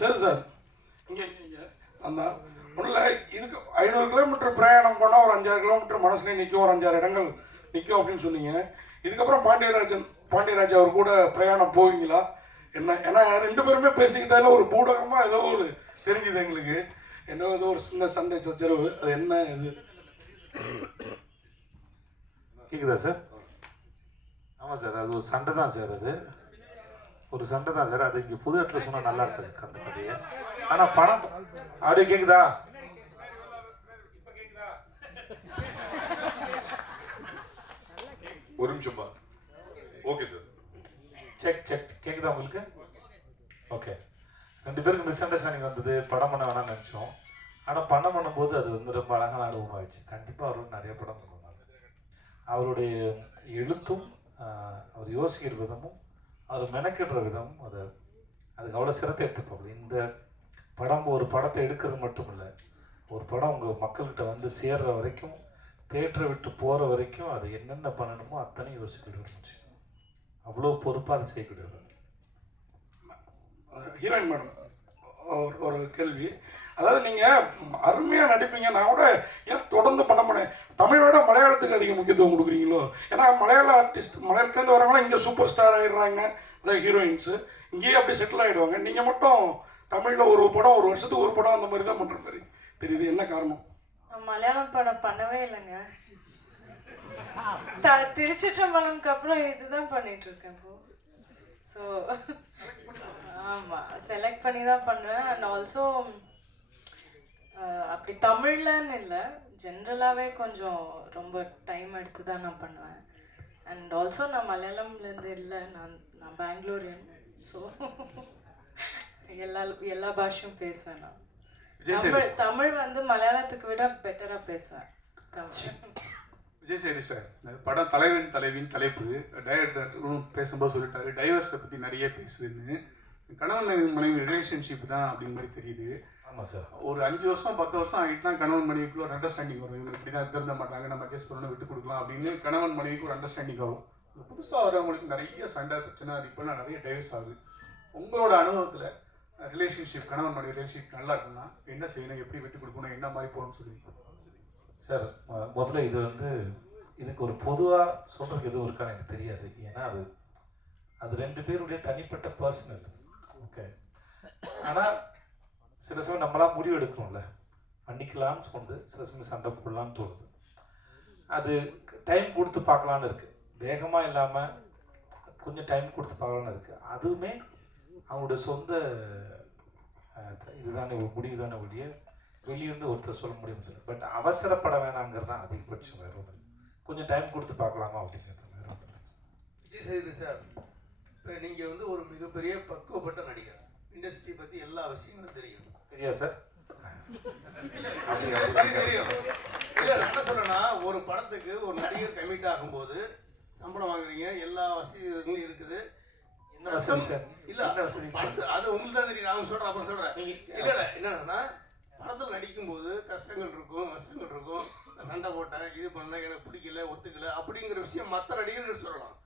சரி சார், இங்கே இங்கே அந்த ஒன்றும் இல்லை, இதுக்கு 500 கிலோமீட்டர் பிரயாணம் பண்ணால் ஒரு 5-6 கிலோமீட்டர் மனசுலேயே நிற்கும், ஒரு 5-6 இடங்கள் நிற்கும் அப்படின்னு சொன்னீங்க. இதுக்கப்புறம் பாண்டியராஜ் அவர் கூட பிரயாணம் போவீங்களா என்ன? ஏன்னா 2 பேருமே பேசிக்கிட்டால ஒரு பூடகமாக ஏதோ ஒரு தெரிஞ்சுது எங்களுக்கு, என்ன ஏதோ ஒரு சின்ன சண்டை சச்சரவு, அது என்ன இது கேட்குதா சார்? ஆமாம் சார், அது ஒரு சண்டை தான் சார், அது ஒரு சண்டை தான் சார். அது இங்கே புது இடத்துல சொன்னால் நல்லா இருக்காது அந்த கதையை. ஆனால் படம் அப்படியே கேட்குதா? ஒரு நிமிஷம். ஓகே சார், செக் கேட்குதா உங்களுக்கு? ஓகே. 2 பேருக்கு மிஸ் அண்டர்ஸ்டாண்டிங் வந்தது, படம் பண்ண வேணாம்னு நினச்சோம். ஆனால் படம் பண்ணும்போது அது வந்து ரொம்ப அழகான அனுபவமாகிடுச்சு. கண்டிப்பாக அவரோட நிறைய படம் பண்ணுவாங்க. அவருடைய எழுத்தும் அவர் யோசிக்கிற விதமும் அவர் மெனக்கிடுற விதமும் அதுக்கு அவ்வளோ சிரத்தை எடுத்துப்பாங்க. இந்த படம் ஒரு படத்தை எடுக்கிறது மட்டும் இல்லை, ஒரு படம் உங்கள் மக்கள்கிட்ட வந்து சேர்ற வரைக்கும், தேட்டரை விட்டு போகிற வரைக்கும் அது என்னென்ன பண்ணணுமோ அத்தனை யோசிக்கிட்டு இருந்துச்சு. அவ்வளோ பொறுப்பாக அதை செய்யக்கூடியவர். ஹீரோயின் மேடம், ஒரு கேள்வி. அதாவது நீங்கள் அருமையாக நடிப்பீங்க, நான் கூட ஏன் தொடர்ந்து பண்ண மாட்டேன், தமிழை விட மலையாளத்துக்கு அதிக முக்கியத்துவம் கொடுக்குறீங்களோ? ஏன்னா மலையாள ஆர்டிஸ்ட், மலையாளத்துலேருந்து வரவங்களாம் இங்கே சூப்பர் ஸ்டார் ஆகிடுறாங்க, அதாவது ஹீரோயின்ஸு இங்கேயே அப்படி செட்டில் ஆகிடுவாங்க. நீங்கள் மட்டும் தமிழில் ஒரு படம், ஒரு வருஷத்துக்கு ஒரு படம், அந்த மாதிரி தான் பண்ணுற மாதிரி தெரியுது. என்ன காரணம்? மலையாளம் படம் பண்ணவே இல்லைங்க. திருச்சிற்றம்பலம்க்கு அப்புறம் இதுதான் பண்ணிட்டு இருக்கேன் இப்போ. ஸோ ஆமாம், செலக்ட் பண்ணி தான் பண்ணுறேன். அண்ட் ஆல்சோ அப்படி தமிழ்லன்னு இல்லை, ஜென்ரலாகவே கொஞ்சம் ரொம்ப டைம் எடுத்து தான் நான் பண்ணுவேன். அண்ட் ஆல்சோ நான் மலையாளம்லேருந்து இல்லை, நான் பெங்களூரியன். ஸோ எல்லா பாஷையும் பேசுவேன் நான். தமிழ் வந்து மலையாளத்துக்கு விட பெட்டராக பேசுவேன் தமிழ். விஜய் சேது சார், இந்த படம் தலைவின் தலைப்பு டைரக்டரும் பேசும்போது சொல்லிட்டாரு, டைவர்ஸை பற்றி நிறைய பேசுதுன்னு. கணவன் மனைவி ரிலேஷன்ஷிப் தான் அப்படிங்கிற மாதிரி தெரியுது. ஆமாம் சார், ஒரு 5 வருஷம் 10 வருஷம் ஆகிட்டுனா கணவன் மனைவிக்குள்ள ஒரு அண்டர்ஸ்டாண்டிங் வரும். இவங்க இப்படி தான் திருந்த மாட்டாங்க, நம்ம அட்ஜஸ்ட் பண்ணணும், விட்டு கொடுக்கலாம் அப்படின்னு கணவன் மனைவிக்கு ஒரு அண்டர்ஸ்டாண்டிங் ஆகும். புதுசாக வரவங்களுக்கு நிறைய சண்டை பிரச்சனை, இப்போலாம் நிறைய டைவர்ஸ் ஆகுது. உங்களோட அனுபவத்தில் ரிலேஷன்ஷிப், கணவன் மனைவி ரிலேஷன்ஷிப் நல்லா இருக்குன்னா என்ன செய்யணும், எப்படி விட்டு கொடுக்கணும், என்ன மாதிரி போகணும்னு சொல்லுவீங்க சார்? முதல்ல இதுக்கு ஒரு பொதுவாக சொல்கிறதுக்கு எதுவும் இருக்கான்னு எனக்கு தெரியாது. ஏன்னா அது 2 பேருடைய தனிப்பட்ட பர்சனல். ஓகே. ஆனால் சில சமயம் நம்மளாம் முடிவு எடுக்கணும்ல, மன்னிக்கலாம்னு தோணுது, சில சமயம் சண்டை போடலான்னு தோணுது. அது டைம் கொடுத்து பார்க்கலான்னு இருக்குது, வேகமாக இல்லாமல் கொஞ்சம் டைம் கொடுத்து பார்க்கலான்னு இருக்குது. அதுவுமே அவங்களுடைய சொந்த இதுதானே முடிவு தானே ஒழிய வெளியிருந்து ஒருத்தர் சொல்ல முடியாது. பட் அவசரப்பட வேணாங்கிறது தான் அதிகபட்சம். வேறு ஒன்று கொஞ்சம் டைம் கொடுத்து பார்க்கலாமா அப்படிங்கிறது வேறு ஒன்று. விஜய் சேது சார், இப்போ நீங்கள் வந்து ஒரு மிகப்பெரிய பக்குவப்பட்ட நடிகர், இண்டஸ்ட்ரி பற்றி எல்லா விஷயங்களும் தெரியும். தெரியா சார்? தெரியும். இல்லை என்ன சொல்கிறேன்னா, ஒரு படத்துக்கு ஒரு நடிகர் கமிட் ஆகும்போது சம்பளம் வாங்குறீங்க, எல்லா வசதிகளும் இருக்குது. என்ன வசதி சார்? இல்லை அது உங்களுக்கு தான் தெரியும், நான் சொல்கிறேன், அப்புறம் சொல்கிறேன். இல்லை என்னன்னா, படத்தில் நடிக்கும்போது கஷ்டங்கள் இருக்கும், நஷ்டங்கள் இருக்கும். சண்டை போட்டேன், இது பண்ணேன், எனக்கு பிடிக்கல, ஒத்துக்கல அப்படிங்கிற விஷயம் மற்ற நடிகர்கள் சொல்லலாம்.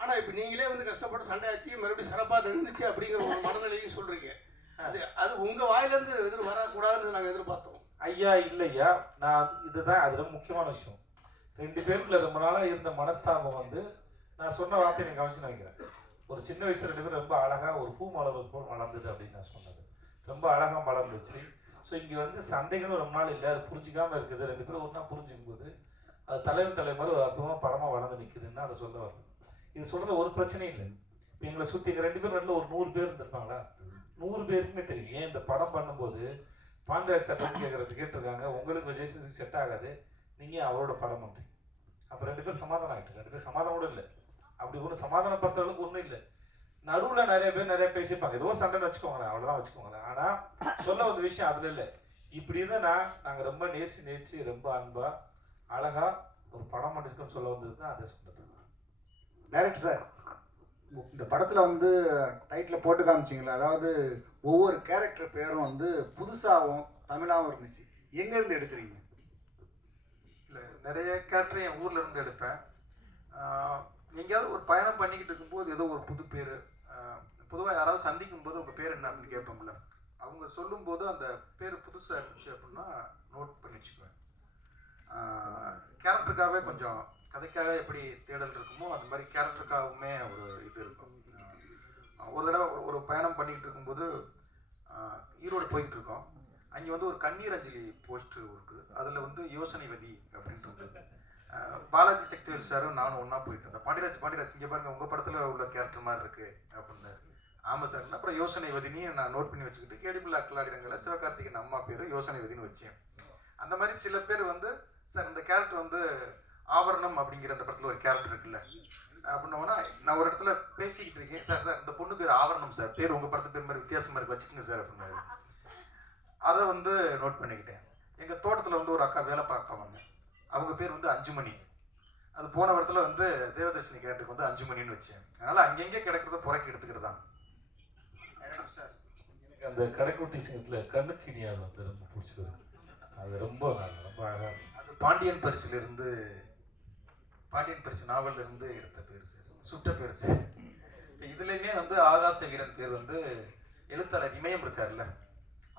ஆனால் இப்போ நீங்களே வந்து கஷ்டப்பட்டு சண்டை ஆச்சு, மறுபடியும் சிறப்பாக நடந்துச்சு அப்படிங்கிற ஒரு மனநிலையும் சொல்கிறீங்க. அது உங்கள் வாயிலேருந்து வரக்கூடாதுன்னு நாங்கள் எதிர்பார்த்தோம். ஐயா இல்லையா, நான் இதுதான் அது ரொம்ப முக்கியமான விஷயம். 2 பேருக்குள்ள ரொம்ப நாளாக இருந்த மனஸ்தாபம் வந்து நான் சொன்ன வார்த்தை நீங்கள் கவனிச்சு நினைக்கிறேன். ஒரு சின்ன வயசுல 2 பேரும் ரொம்ப அழகாக ஒரு பூ மலர்வது போல் மலர்ந்தது அப்படின்னு நான் சொன்னது ரொம்ப அழகாக மலர்ந்துச்சு. ஸோ இங்கே வந்து சண்டைகளும் ரொம்ப நாள் இல்லை, அது புரிஞ்சிக்காமல் இருக்குது. 2 பேரும் ஒன்றா புரிஞ்சுக்கும் போது அது தலைவர் ஒரு அற்புதமாக படமாக வளர்ந்து நிற்குதுன்னு அதை சொல்ல வருது. இது சொல்கிறது ஒரு பிரச்சனையும் இல்லை. இப்போ எங்களை சுற்றி எங்கள் 2 பேர் நடுவில் ஒரு 100 பேர் இருந்திருப்பாங்களா, 100 பேருக்குமே தெரியும். ஏன் இந்த படம் பண்ணும்போது பாண்டியராஜ் சட்டம் கேட்டிருக்காங்க, உங்களுக்கு விஜய் சேதுக்கு செட் ஆகாது, நீங்கள் அவரோட படம் பண்ணுறீங்க. அப்போ 2 பேர் சமாதானம் ஆகிட்டு, 2 பேர் சமாதானம் கூட இல்லை, அப்படி ஒன்றும் சமாதானப்படுத்த அளவுக்கு ஒன்றும் இல்லை. நடுவில் நிறைய பேர் நிறைய பேசிப்பாங்க, ஏதோ சண்டைன்னு வச்சுக்கோங்களேன், அவ்வளோதான் வச்சுக்கோங்களேன். ஆனால் சொல்ல வந்த விஷயம் அதில் இல்லை. இப்படி இருந்தால் நாங்கள் ரொம்ப நேசி ரொம்ப அன்பாக அழகாக ஒரு படம் பண்ணியிருக்கோன்னு சொல்ல வந்தது தான் அதை சொன்னது. டைரக்டர் சார், இந்த படத்தில் வந்து டைட்டில் போட்டு காமிச்சிங்களா, அதாவது ஒவ்வொரு கேரக்டர் பேரும் வந்து புதுசாகவும் தமிழாகவும் இருந்துச்சு. எங்கேருந்து எடுக்கிறீங்க? இல்லை, நிறைய கேரக்டர் என் ஊரில் இருந்து எடுப்பேன். எங்கேயாவது ஒரு பயணம் பண்ணிக்கிட்டு இருக்கும்போது ஏதோ ஒரு புது பேர், பொதுவாக யாராவது சந்திக்கும் போது உங்கள் பேர் என்ன அப்படின்னு கேட்போம்ல, அவங்க சொல்லும்போது அந்த பேர் புதுசாக இருந்துச்சு அப்படின்னா நோட் பண்ணி வச்சுக்குவேன். கேரக்டருக்காகவே கொஞ்சம் கதைக்காக எப்படி தேடல் இருக்குமோ அந்த மாதிரி கேரக்டருக்காகவுமே ஒரு இது இருக்கும். ஒரு தடவை ஒரு பயணம் பண்ணிக்கிட்டு இருக்கும்போது ஈரோடு போய்கிட்டு இருக்கோம். அங்கே வந்து ஒரு கண்ணீர் அஞ்சலி போஸ்டர் இருக்குது. அதில் வந்து யோசனைவதி அப்படின்ட்டு பாலாஜி சக்திவேல் சாரும் நானும் ஒன்றா போயிட்டு இருந்தேன். பாண்டியராஜ் இங்கே பாருங்கள் உங்கள் படத்தில் உள்ள கேரக்டர் மாதிரி இருக்குது அப்படின்னாரு. ஆமாம் சார். அப்புறம் யோசனைவதினி நான் நோட் பண்ணி வச்சுக்கிட்டு கேடிபிள் அக்கலாடிரங்களில் சிவகார்த்திகேயன் அம்மா பேர் யோசனைவதினு வச்சேன். அந்த மாதிரி சில பேர் வந்து சார் இந்த கேரக்டர் வந்து ஆவரணம் அப்படிங்கிற அந்த படத்தில் ஒரு கேரக்டர் இருக்குல்ல அப்படின்னோன்னா நான் ஒரு இடத்துல பேசிக்கிட்டு இருக்கேன். சார் இந்த பொண்ணு பேர் ஆவரணம் சார், பேர் உங்கள் படத்து பேர் மாதிரி வித்தியாசமாக இருக்கு, வச்சுக்கோங்க சார் அப்படின்னாரு. அதை வந்து நோட் பண்ணிக்கிட்டேன். எங்கள் தோட்டத்தில் வந்து ஒரு அக்கா வேலை பார்ப்பாங்க, அவங்க பேர் வந்து அஞ்சுமணி. அது போன இடத்துல வந்து தேவதர்ஷினி கேரக்டருக்கு வந்து அஞ்சுமணின்னு வச்சேன். அதனால் அங்கங்கே கிடைக்கிறத புறக்கி எடுத்துக்கிறது தான் சார். அந்த கடைக்குட்டி சிங்கத்தில் கண்ணுக்கினியார் வந்து ரொம்ப பிடிச்சிருக்கு. அது ரொம்ப அழகாக. அது பாண்டியன் பரிசு நாவல்ல இருந்து எடுத்த பேர் சார், சுட்ட பேர் சார். இப்போ இதுலேயுமே வந்து ஆகாச வீரன் பேர் வந்து எழுத்தாளர் இமயம் இருக்கார்ல,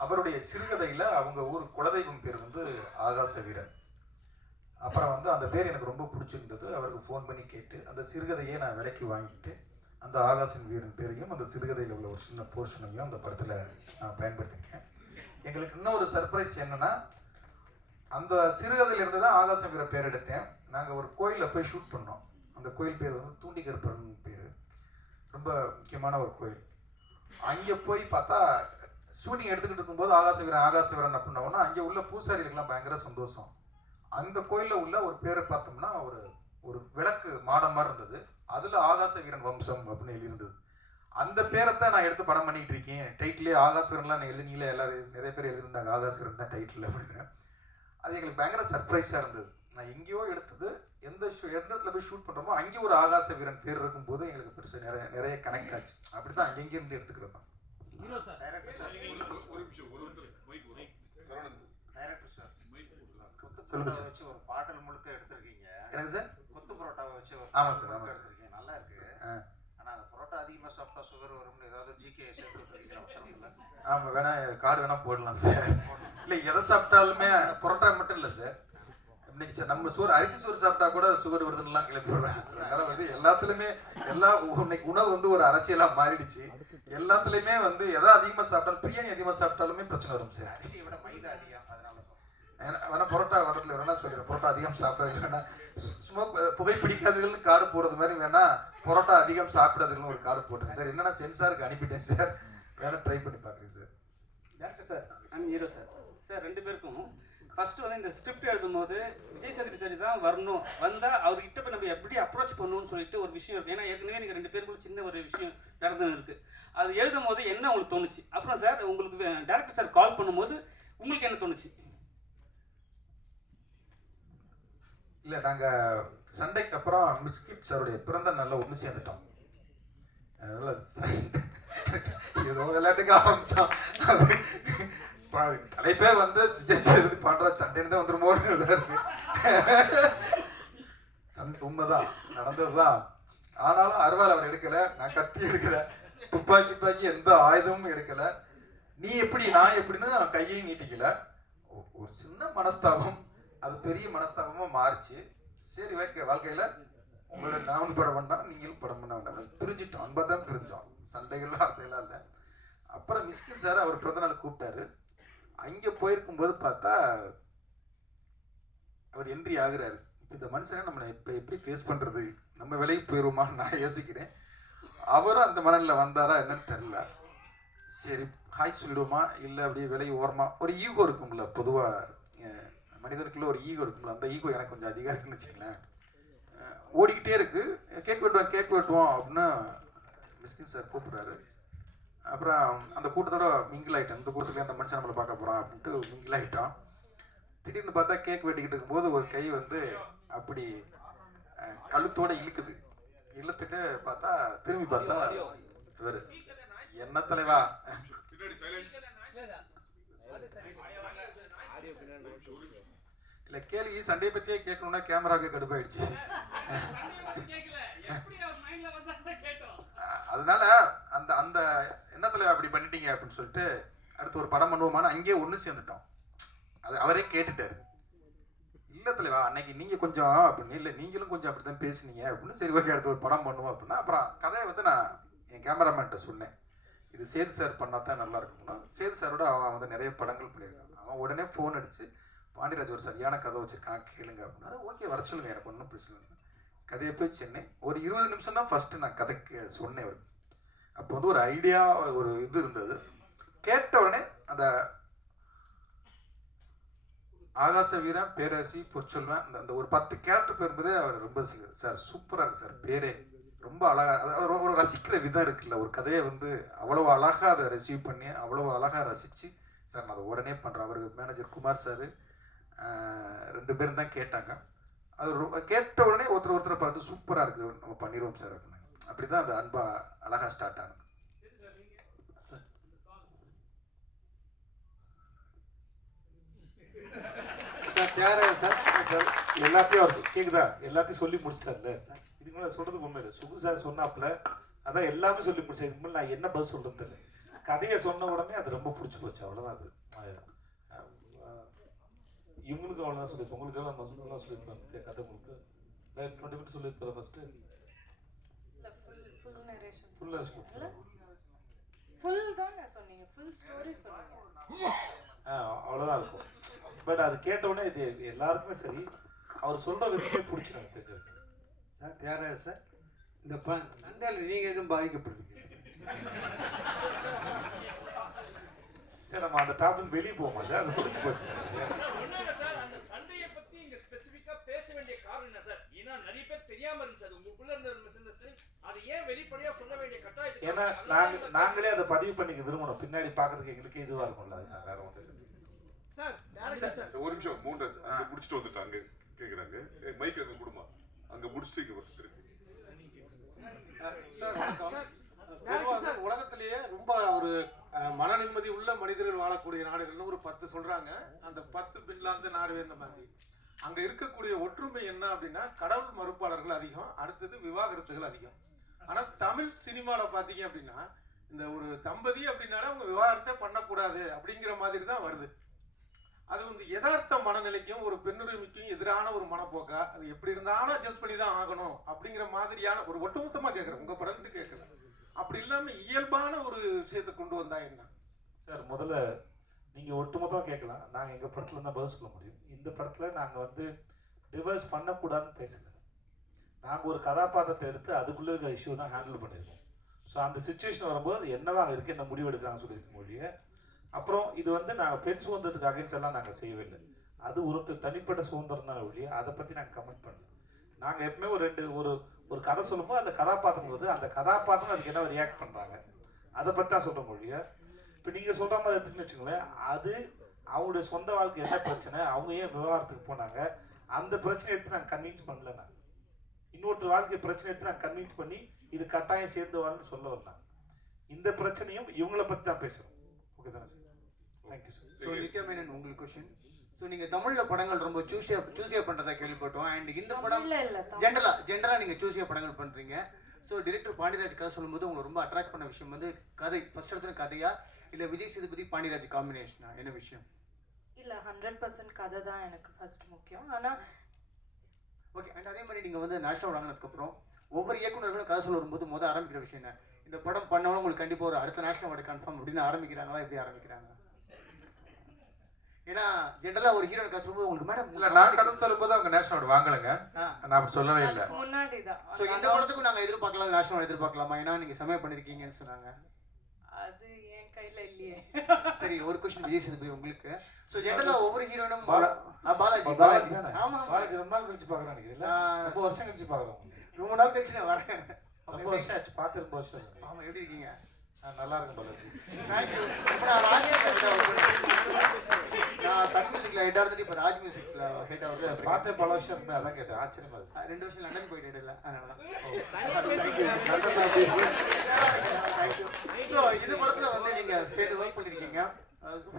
அவருடைய சிறுகதையில் அவங்க ஊர் குலதெய்வம் பேர் வந்து ஆகாச வீரன். அப்புறம் வந்து அந்த பேர் எனக்கு ரொம்ப பிடிச்சிருந்தது. அவருக்கு ஃபோன் பண்ணி கேட்டு அந்த சிறுகதையை நான் விலைக்கு வாங்கிட்டு அந்த ஆகாசன் வீரன் பேரையும் அந்த சிறுகதையில் உள்ள ஒரு சின்ன போர்ஷனையும் அந்த படத்தில் நான் பயன்படுத்தியிருக்கேன். எங்களுக்கு இன்னொரு சர்ப்ரைஸ் என்னென்னா, அந்த சிறுகதையிலிருந்து தான் ஆகாச வீரன் பேர் எடுத்தேன். நாங்கள் ஒரு கோயிலில் போய் ஷூட் பண்ணோம். அந்த கோயில் பேர் வந்து தூண்டிகற்பரன் பேர், ரொம்ப முக்கியமான ஒரு கோயில். அங்கே போய் பார்த்தா ஷூட்டிங் எடுத்துக்கிட்டு இருக்கும்போது ஆகாச வீரன் அப்படின்னோன்னா அங்கே உள்ள பூசாரிகளுக்கெல்லாம் பயங்கர சந்தோஷம். அந்த கோயிலில் உள்ள ஒரு பேரை பார்த்தோம்னா ஒரு விளக்கு மாடம் மாதிரி இருந்தது, அதில் ஆகாச வீரன் வம்சம் அப்படின்னு எழுதியிருந்தது. அந்த பேரைத்தான் நான் எடுத்து படம் பண்ணிகிட்டு இருக்கேன். டைட்டிலே ஆகாச வீரன்லாம் நான் எழுதினீங்களே, எல்லாரும் நிறைய பேர் எழுதியிருந்தாங்க ஆகாச வீரன் தான் டைட்டில் அப்படின்னு. அது எங்களுக்கு பயங்கர சர்ப்ரைஸாக இருந்தது. நான் எங்கேயோ எடுத்தது எந்த இடத்துல போய் ஷூட் பண்ணுறோமோ அங்கே ஒரு ஆகாச வீரன் பேர் இருக்கும்போது எங்களுக்கு பெருசாக நிறைய கனெக்ட் ஆச்சு. அப்படி தான் அங்கங்கே இருந்து எடுத்துக்கிறது தான். சொல்லுங்க சார். வச்சு ஒரு பாட்டல் முழுக்க எடுத்திருக்கீங்க. எனக்கு சார் கொத்து பரோட்டாவை வச்சு ஒரு ஆமாம் சார் எடுத்திருக்கீங்க, நல்லா இருக்கு. ஆனா அந்த பரோட்டா அதிகமா சாப்பிட்டா சுகர் வரும்னு ஏதாவது ஜிகே சேர்த்து அவசரம் இல்லை. ஆமாம், வேணா கார்டு வேணா போடலாம் சார். இல்லை எதை சாப்பிட்டாலுமே பரோட்டா மட்டும் இல்லை சார். இன்னைக்கு சார் நம்ம அரிசி சோறு சாப்பிட்டா கூட சுகர் வருதுன்னுலாம் கிளப்பி விடுறாங்க சார். அதனால வந்து எல்லாத்துலேயுமே இன்னைக்கு உணவு வந்து ஒரு அரசியலாக மாறிடுச்சு. எல்லாத்துலேயுமே வந்து எதை அதிகமாக சாப்பிட்டாலும் பிரியாணி அதிகமாக சாப்பிட்டாலுமே பிரச்சனை வரும் சார். அரிசியை விட மைதா அதிகம், அதனால வேணா பரோட்டா வரத்துல வேணா சொல்லிடுறேன். பரோட்டா அதிகம் சாப்பிடாது வேணா, ஸ்மோக் புகைப்பிடிக்காதவர்கள்னு கார்டு போடுறது மாதிரி வேணா பரோட்டா அதிகம் சாப்பிடாதுன்னு ஒரு கார்டு போட்டுருங்க சார். என்னன்னா சென்சாருக்கு அனுப்பிட்டேன் சார், வேணா ட்ரை பண்ணி பார்க்குறேன் sir. Director sir, I'm hero sir. Sir ரெண்டு பேருக்கும் ஃபஸ்ட்டு வந்து இந்த ஸ்கிரிப்ட் எழுதும்போது விஜய் சேதுபதி தான் வரணும், வந்தால் அவர்கிட்ட போய் நம்ம எப்படி அப்ரோச் பண்ணணும்னு சொல்லிட்டு ஒரு விஷயம் இருக்குது. ஏன்னா ஏற்கனவே நீங்கள் ரெண்டு பேருக்குள்ள சின்ன ஒரு விஷயம் நடந்துன்னு இருக்குது. அது எழுதும் போது என்ன உங்களுக்கு தோணுச்சு? அப்புறம் சார் உங்களுக்கு டேரக்டர் சார் கால் பண்ணும்போது உங்களுக்கு என்ன தோணுச்சு? இல்லை, நாங்கள் சண்டைக்கு அப்புறம் மிஸ்கிட் சாருடைய பிறந்த நாளில் ஒன்று சேர்ந்துட்டோம். அதனால் ஏதோ விளையாட்டுக்கு ஆரம்பித்தோம். அது தலைப்பே வந்து விஜய் சேதுபதி பண்ணுற சண்டைன்னு தான் வந்துருமோன்னு இருக்கு. சண்டை உண்மைதான், நடந்தது தான். ஆனாலும் அருவாள் அவர் எடுக்கலை, நான் கத்தி எடுக்கலை, துப்பாக்கி எந்த ஆயுதமும் எடுக்கலை. நீ எப்படி நான் எப்படின்னு நான் கையையும் நீட்டிக்கல. ஒரு சின்ன மனஸ்தாபம், அது பெரிய மனஸ்தாபமாக மாறிச்சு. சரி ஓகே, வாழ்க்கையில் உங்களோட நான் படம் வேண்டாம், நீங்களும் படம் பண்ண வேண்டாம், பிரிஞ்சிட்டோம். அன்பாக தான் பிரிஞ்சோம், சண்டைகள்லாம் அர்த்தம்லாம் இல்லை. அப்புறம் மிஸ்கின் சார் அவர் பிறந்தநாள் கூப்பிட்டாரு. அங்கே போயிருக்கும்போது பார்த்தா அவர் என்ட்ரி ஆகுறாரு. இப்போ இந்த மனுஷனை நம்ம இப்போ எப்படி ஃபேஸ் பண்ணுறது, நம்ம விலைக்கு போயிடுவோமான்னு நான் யோசிக்கிறேன். அவரும் அந்த மனநில் வந்தாரா என்னன்னு தெரில. சரி ஹாய் சொல்லிடுவோமா, இல்லை அப்படியே விலை ஓரமா, ஒரு ஈகோ இருக்கும்ல, பொதுவாக மனிதனுக்குள்ள ஒரு ஈகோ இருக்கும்ல, அந்த ஈகோ எனக்கு கொஞ்சம் அதிகம் இருக்குன்னு வச்சுக்கலேன். ஓடிக்கிட்டே இருக்கு, கேக் வெட்டுவோம் அப்படின்னு மிஸ்கின் சார் கூப்பிட்றாரு. அப்புறம் அந்த கூட்டத்தோட மிங்கிள் ஆகிட்டோம். இந்த கூட்டத்துலேயே அந்த மனுஷன் நம்மளை பார்க்க போகிறான் அப்படின்ட்டு மிங்கிள் ஆகிட்டோம். திடீர்னு பார்த்தா கேக் வெட்டிக்கிட்டு இருக்கும்போது ஒரு கை வந்து அப்படி கழுத்தோடு இழுக்குது. இழுத்துட்டு பார்த்தா திரும்பி பார்த்தா இவர் என்ன தலைவா, இல்லை கேள்வி சண்டையை பற்றியே கேட்கணுன்னா கேமராவுக்கு கடுப்பாயிடுச்சு. அதனால அந்த அந்த என்ன தலைவா அப்படி பண்ணிட்டீங்க அப்படின்னு சொல்லிட்டு அடுத்து ஒரு படம் பண்ணுவோமான்னு அங்கேயே ஒன்று சேர்ந்துட்டோம். அது அவரே கேட்டுட்டாரு. இல்லை தலைவா அன்னைக்கு நீங்கள் கொஞ்சம் அப்படின்னு, இல்லை நீங்களும் கொஞ்சம் அப்படி தான் பேசுனீங்க அப்படின்னு. சரி ஓகே அடுத்து ஒரு படம் பண்ணுவோம் அப்படின்னா அப்புறம் கதையை வந்து நான் என் கேமராமேன்ட்ட சொன்னேன், இது சேது சார் பண்ணால் தான் நல்லா இருக்கும்னா. சேது சாரோட அவன் வந்து நிறைய படங்கள் பண்ணியிருக்கான். அவன் உடனே ஃபோன் அடித்து பாண்டியராஜ் ஒரு சரியான கதை வச்சுருக்கான் கேளுங்க அப்படின்னா, ஓகே வர சொல்லுங்கள் எனக்கு ஒன்றும் பிரச்சனை இல்லை. கதையை போய் சென்னேன். ஒரு 20 நிமிஷம் தான் ஃபஸ்ட்டு நான் கதைக்கு சொன்னேன் அவருக்கு. அப்போ வந்து ஒரு ஐடியா ஒரு இது இருந்தது. கேட்ட உடனே அந்த ஆகாச வீரன், பேரரசி, பொற்சொல்வன், அந்த ஒரு 10 கேரக்டர் பேர் என்பதே அவர் ரொம்ப சார் சூப்பராக இருக்குது சார், பேரே ரொம்ப அழகாக, அதாவது ஒரு ரசிக்கிற விதம் இருக்குல்ல, ஒரு கதையை வந்து அவ்வளோ அழகாக அதை ரிசீவ் பண்ணி அவ்வளோ அழகாக ரசித்து சார் நான் அதை உடனே பண்ணுறேன். அவருக்கு மேனேஜர் குமார் சார் 2 பேரும் தான் கேட்டாங்க. அது கேட்ட உடனே ஒருத்தரை பார்த்து சூப்பராக இருக்குது நம்ம பண்ணிடுவோம் சார் அப்படின்னு. அப்படி தான் அந்த அன்பா அழகாக ஸ்டார்ட் ஆகுது. சார் எல்லாத்தையும் அவர் கேக்குதா, எல்லாத்தையும் சொல்லி முடிச்சிட்டார்ல. இதுக்கு மேலே சொல்றதுக்கு உண்மை இல்லை. சுகு சார் சொன்னாப்புல அதான் எல்லாமே சொல்லி முடிச்சேன். இதுக்கு மேலே நான் என்ன பதில் சொல்றது தெரியல. கதையை சொன்ன உடனே அது ரொம்ப பிடிச்சி போச்சு, அவ்வளோதான். அது இவங்களுக்கு அவ்வளோதான் சொல்லியிருப்போம். உங்களுக்கு எவ்வளோ நம்ம சொல்லலாம் சொல்லியிருப்பேன். கதை உங்களுக்கு 20 மினிட்ஸ் சொல்லியிருப்பேன் ஃபஸ்ட்டு. அவ்வளோதான் இருக்கும். பட் அது கேட்ட உடனே இது எல்லாருக்குமே சரி, அவர் சொல்ற விதமே பிடிச்சி எனக்கு தெரிஞ்சிருக்கு. சார் தியாகராஜ் சார், இந்த சண்டையில் நீங்கள் எதுவும் பாதிக்கப்படுறீங்க சார்? நம்ம அந்த டாபிக் வெளியே போமா சார்? அது முடிஞ்சு போச்சு சார். சண்டையை பத்தி இங்க ஸ்பெசிஃபிக்கா பேச வேண்டிய காரணம் என்ன சார்? ஏன்னா நிறைய பேர் தெரியாம இருந்துச்சு அது உங்களுக்குள்ள இருந்த மிஸ் அண்டர்ஸ்டாண்டிங். அது ஏன் வெளிப்படையா சொல்ல வேண்டிய கட்டாயம்? ஏன்னா நாங்களே அதை பதிவு பண்ணிக்க விரும்பணும். பின்னாடி பார்க்கறதுக்கு எங்களுக்கு இதுவா இருக்கும்ல, அது வேற ஒன்றும் இல்லை சார். ஒரு நிமிஷம், 3 அங்க முடிச்சுட்டு வந்துட்டாங்க கேக்குறாங்க. மைக் அங்க கொடுமா, அங்க முடிச்சுட்டு இங்க வந்து திருப்பி. சார் உலகத்திலேயே ரொம்ப ஒரு மன நிம்மதி உள்ள மனிதர்கள் வாழக்கூடிய நாடுகள்னு ஒரு 10 சொல்றாங்க. அந்த 10 பின்லாந்து, நார்வே இந்த மாதிரி அங்க இருக்கக்கூடிய ஒற்றுமை என்ன அப்படின்னா, கடவுள் மறுப்பாளர்கள் அதிகம், அடுத்தது விவாகரத்துகள் அதிகம். ஆனா தமிழ் சினிமால பாத்தீங்க அப்படின்னா இந்த ஒரு தம்பதி அப்படின்னாலே அவங்க விவாகரத்தை பண்ணக்கூடாது அப்படிங்கிற மாதிரி தான் வருது. அது வந்து யதார்த்த மனநிலைக்கும் ஒரு பெண்ணுரிமைக்கும் எதிரான ஒரு மனப்போக்கா, அது எப்படி இருந்தாலும் அட்ஜஸ்ட் பண்ணி தான் ஆகணும் அப்படிங்கிற மாதிரியான ஒரு ஒட்டுமொத்தமா கேட்குறேன், உங்க படத்துக்கு கேட்கல. அப்படி இல்லாம இயல்பான ஒரு விஷயத்தை கொண்டு வந்தா என்ன சார்? முதல்ல நீங்க ஒட்டுமொத்தமாக கேட்கலாம், நாங்கள் எங்கள் படத்தில் தான் பதில் சொல்ல முடியும். இந்த படத்தில் நாங்கள் வந்து ரிவர்ஸ் பண்ணக்கூடாதுன்னு பேசல. நாங்கள் ஒரு கதாபாத்திரத்தை எடுத்து அதுக்குள்ளே இருக்கிற இஷ்யூ தான் ஹேண்டில் பண்ணியிருக்கோம். ஸோ அந்த சுச்சுவேஷன் வரும்போது என்னவா அங்கே இருக்குது, என்ன முடிவு எடுக்கிறாங்கன்னு சொல்லியிருக்க மொழியை. அப்புறம் இது வந்து நாங்கள் பெண் சுதந்திரத்துக்கு அகைன்ஸ்ட் எல்லாம் நாங்கள் செய்யவே இல்லை. அது ஒருத்தர் தனிப்பட்ட சுதந்திரம் தான் ஒழிய அதை பற்றி நாங்கள் கமெண்ட் பண்ணல. நாங்கள் எப்பவுமே ஒரு கதை சொல்லும்போது அந்த கதாபாத்திரம் வந்து அந்த கதாபாத்திரம் அதுக்கு என்ன ரியாக்ட் பண்ணுறாங்க அதை பற்றி தான் சொல்கிற மொழியை. இப்போ நீங்கள் சொல்கிற மாதிரி எடுத்துன்னு வச்சுக்கோங்களேன், அது அவங்களுடைய சொந்த வாழ்க்கை என்ன பிரச்சனை, அவங்க ஏன் விவகாரத்துக்கு போனாங்க, அந்த பிரச்சனை எடுத்து நாங்கள் கன்வின்ஸ் பண்ணல. நாங்கள் இன்னொருத்தர் வாழ்க்கை பிரச்சனை எடுத்து நாங்கள் கன்வின்ஸ் பண்ணி இது கட்டாயம் சேர்ந்து வாழ்னு சொல்ல வரலாம். இந்த பிரச்சனையும் இவங்களை பற்றி தான் பேசுகிறோம். ஓகே தானே sir? Thank you sir. So Nithya Menon உங்களுக்கு கொஸ்டின். ஸோ நீங்கள் தமிழில் படங்கள் ரொம்ப சூஸியாக பண்ணுறதா கேள்விப்பட்டோம். அண்ட் இந்த படம் ஜென்ரலாக நீங்கள் சூஸியாக படங்கள் பண்ணுறீங்க. ஸோ டிரெக்டர் பாண்டியராஜ் கதை சொல்லும்போது உங்களுக்கு ரொம்ப அட்ராக்ட் பண்ண விஷயம் வந்து கதை, ஃபர்ஸ்ட் இடத்துல கதையா இல்லை விஜய் சேதுபதி பாண்டியராஜ் காம்பினேஷனா, என்ன விஷயம்? இல்லை 100% கதை தான் எனக்கு ஃபர்ஸ்ட் முக்கியம். ஆனால் ஓகே. அண்ட் அதே மாதிரி நீங்கள் வந்து நேஷனல் அவார்டு வாங்கினதுக்கப்புறம் ஒவ்வொரு இயக்குநர்களும் கதை சொல்ல வரும்போது ஆரம்பிக்கிற விஷயம் என்ன, இந்த படம் பண்ணவங்க உங்களுக்கு கண்டிப்பாக ஒரு அடுத்த நேஷனல் அவார்டு கன்ஃபார்ம் அப்படின்னு ஆரம்பிக்கிறாங்களா, எப்படி ஆரம்பிக்கிறாங்க? ஏன்னா ஜென்ரலாக ஒரு ஹீரோயின் கதை சொல்லும்போது உங்களுக்கு மேடம் இல்லை, நான் கதை சொல்லும்போது அவங்க நேஷனல் அவார்டு வாங்கலைங்க, நான் அப்படி சொல்லவே இல்லை. முன்னாடி தான். ஸோ இந்த படத்துக்கும் நாங்கள் எதிர்பார்க்கலாம், நேஷனல் அவார்டு எதிர்பார்க்கலாமா? ஏன்னா நீங்கள் சமயம் பண்ணியிருக்கீங்கன்னு சொன்னாங்க. அது என் கையில் இல்லையே. சரி, ஒரு கொஸ்டின் விஜய் சேதுபதி உங்களுக்கு. ஸோ ஜென்ரலாக ஒவ்வொரு ஹீரோயினும் பாலாஜி ஆமாம் பாலாஜி ரொம்ப நாள் கழிச்சு பார்க்குறேன் நினைக்கிறீங்களா? ரொம்ப வருஷம் கழிச்சு பார்க்குறோம். ரொம்ப நாள் கழிச்சு நான் வரேன். ரொம்ப வருஷம் ஆச்சு பார்த்து, ரொம்ப வருஷம். ஆமாம், எப்படி இருக்கீங்க? நல்லா இருக்கும் பாலாஜி. தேங்க்யூ. இப்போ நான் ராஜ் நான் சன் மியூசிக்கில் ஹெட்டாக இருந்துட்டு இப்போ ராஜ் மியூசிக்ஸில் ஹெட் ஆகுது. பார்த்தே பல வருஷம் இருந்தேன், அதான் கேட்டேன். ஆச்சரியமா இருக்கு. 2 வருஷம் லண்டன் போயிட்டு இல்லை, அதனால தான். தேங்க்யூ. ஸோ இது படத்தில் வந்து நீங்கள் சேர்ந்து ஒர்க் பண்ணியிருக்கீங்க.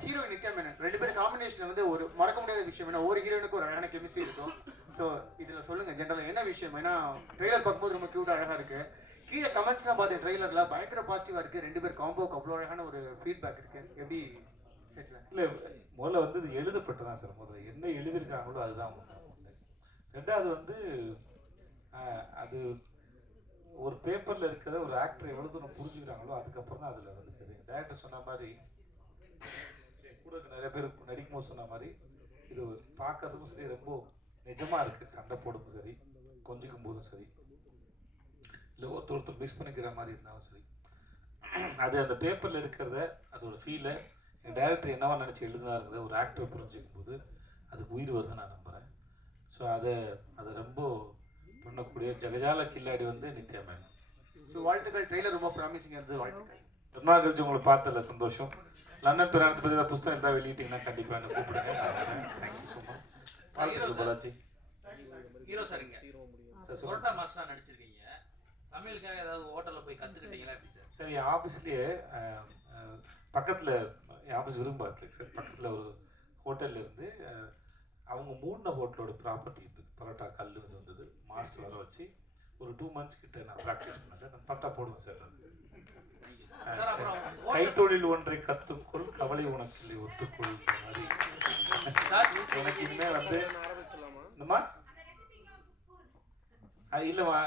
ஹீரோயின் நித்யா மேனன் 2 பேரும் காம்பினேஷன் வந்து ஒரு மறக்க முடியாத விஷயம். ஏன்னா ஒரு ஹீரோயினுக்கு ஒரு அழகான கெமிஸ்ட்ரி இருக்கும். ஸோ இதில் சொல்லுங்கள் ஜென்ரலாக என்ன விஷயம்? ஏன்னா ட்ரெய்லர் பார்க்கும்போது ரொம்ப க்யூட்டாக அழகாக இருக்குது. கீழே கமெண்ட்ஸ்லாம் பார்த்து ட்ரெய்லரில் பயங்கர பாசிட்டிவாக இருக்குது, 2 பேர் காம்போக்கு அவ்வளோ அழகான ஒரு ஃபீட்பேக் இருக்குது. எப்படி செட்டில்? இல்லை, முதல்ல வந்து இது எழுதப்பட்டதான் சார். முதல்ல என்ன எழுதியிருக்காங்களோ அதுதான் ஒன்று. ரெண்டாவது வந்து அது ஒரு பேப்பரில் இருக்கிறத ஒரு ஆக்டர் எவ்வளோ தூரம் புரிஞ்சுக்கிறாங்களோ அதுக்கப்புறம் தான் அதில் வந்து சரி. டேரக்டர் சொன்ன மாதிரி கூட நிறைய பேர் நடிக்கும்போது சொன்ன மாதிரி இது பார்க்கறதுக்கும் சரி, ரொம்ப நிஜமாக இருக்குது. சண்டை போடும்போது சரி, கொஞ்சிக்கும் போதும் சரி, இல்லை ஒருத்தர் மிஸ் பண்ணிக்கிற மாதிரி இருந்தாலும் சரி, அது அந்த பேப்பரில் இருக்கிறத அதோட ஃபீலை டைரக்டர் என்னவா நினச்சி எழுதினாருங்கிறத ஒரு ஆக்டர் புரிஞ்சுக்கும் போது அதுக்கு உயிர் வருதுன்னு நான் நம்புகிறேன். ஸோ அதை ரொம்ப பண்ணக்கூடிய ஜெகஜால கில்லாடி வந்து நித்யா மேம். ஸோ வாழ்த்துக்கள், ட்ரெய்லர் ரொம்ப ப்ராமிசிங்காக இருந்தது. வாழ்த்துக்கள். ரொம்ப நாள் கழிச்சு உங்களை பார்த்ததில்ல, சந்தோஷம். லண்டன் பிராணத்தை பற்றி தான் புஸ்தகம் எதாவது வெளியிட்டீங்கன்னா கண்டிப்பாக என்ன கூப்பிடுங்க. Thank you so much. வாழ்த்துக்கள் பாலாஜி. ஹீரோ சார், இங்கே புரோட்டா மாஸ்டராக நடிச்சிருக்கீங்க. சமையலுக்காக ஏதாவது ஹோட்டலில் போய் கற்றுக்கிட்டீங்களா எப்படி சார்? சரி, ஆஃபீஸ்லேயே பக்கத்தில் என் ஆஃபீஸ் விரும்பாது சார், பக்கத்தில் ஒரு ஹோட்டலில் இருந்து அவங்க மூடின ஹோட்டலோட ப்ராப்பர்ட்டி இருந்தது. பரோட்டா கல் வந்தது. மாஸ்டர் வர வச்சு ஒரு 2 months கிட்ட நான் ப்ராக்டிஸ் பண்ணேன் சார். நான் பரோட்டா போடுவேன் சார். கைத்தொழில் ஒன்றை கற்றுக்கொள், கவலை உனக்கு இல்லை ஒத்துக்கொள் மாதிரி. எனக்கு இனிமே வந்து என்னம்மா இல்லைம்மா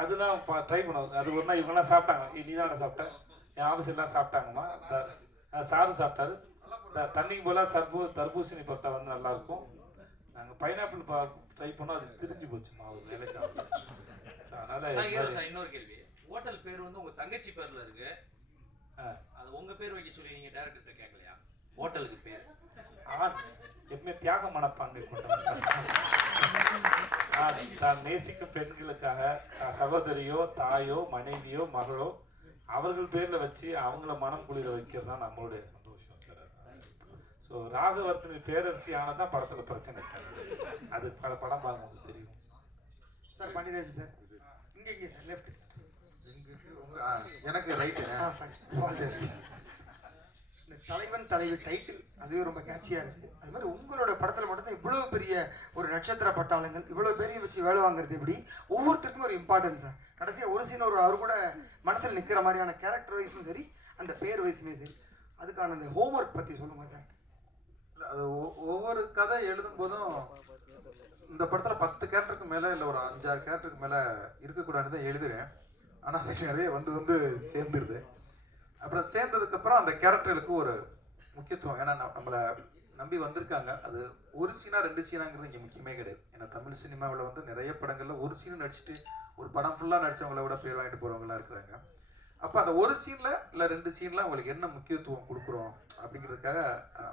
அதுதான் ட்ரை பண்ணுவோம். அது ஒரு நாள் இவங்கெல்லாம் சாப்பிட்டாங்க, நீ தான் சாப்பிட்டேன், என் ஆஃபீஸ் எல்லாம் சாப்பிட்டாங்கம்மா. சாரும் சாப்பிட்டாரு. தண்ணிக்கு போல தர்பூசணி பரோட்டா வந்து நல்லாயிருக்கும். நாங்கள் பைனாப்பிள் ட்ரை பண்ணோம், அது தெரிஞ்சு போச்சுமா ஒரு வேலைக்கு. அதனால இன்னொரு கேள்வி, ஹோட்டல் பேர் வந்து உங்கள் தங்கச்சி பேரில் இருக்கு, அது உங்கள் பேர் வைக்க சொல்லி நீங்கள் டேரக்டர்கிட்ட கேட்கலையா? ஹோட்டலுக்கு பேர் எப்பவுமே தியாக மனப்பான்மை கொண்டவன். நான் நேசிக்கும் பெண்களுக்காக சகோதரியோ தாயோ மனைவியோ மகளோ அவர்கள் பேரில் வச்சு அவங்கள மனம் குளிர வைக்கிறது தான் நம்மளுடைய சந்தோஷம் சார். ஸோ ராகவர்த்தனி பேரரசி ஆனதான் படத்தில் பிரச்சனை சார். அது பல படம் பாருங்க உங்களுக்கு தெரியும் சார். பாண்டியராஜன் சார், இங்கே சார் லெஃப்ட். எனக்கு ரைட்டு. இந்த தலைவன் தலைவி டைட்டில் அதுவே ரொம்ப கேட்சியாக இருக்குது. அது மாதிரி உங்களோட படத்தில் மட்டும்தான் இவ்வளோ பெரிய ஒரு நட்சத்திர பட்டாளங்கள் இவ்வளோ பெரிய வச்சு வேலை வாங்குறது எப்படி? ஒவ்வொருத்தருக்கும் ஒரு இம்பார்ட்டன்ஸ் சார். கடைசியாக ஒரு சீன் அவர் கூட மனசில் நிற்கிற மாதிரியான கேரக்டர் வைஸும் சரி, அந்த பேர் வைஸுமே சரி, அதுக்கான அந்த ஹோம்ஒர்க் பற்றி சொல்லுங்கள் சார். இல்லை, அது ஒவ்வொரு கதை எழுதும் போதும் இந்த படத்தில் 10 கேரக்டருக்கு மேலே இல்லை ஒரு 5-6 கேரக்டருக்கு மேலே இருக்கக்கூடாதுன்னு தான் எழுதுறேன். ஆனால் அது நிறைய வந்து சேர்ந்துருது. அப்புறம் சேர்ந்ததுக்கப்புறம் அந்த கேரக்டர்களுக்கு ஒரு முக்கியத்துவம், ஏன்னா நம்மளை நம்பி வந்திருக்காங்க. அது ஒரு சீனா 2 சீனாங்கிறது இங்கே முக்கியமே கிடையாது. ஏன்னா தமிழ் சினிமாவில் வந்து நிறைய படங்களில் ஒரு சீன் நடிச்சுட்டு ஒரு படம் ஃபுல்லாக நடித்தவங்கள விட பேர் வாங்கிட்டு போகிறவங்களாம் இருக்கிறாங்க. அப்போ அந்த ஒரு சீனில் இல்லை 2 சீனில் அவங்களுக்கு என்ன முக்கியத்துவம் கொடுக்குறோம் அப்படிங்கிறதுக்காக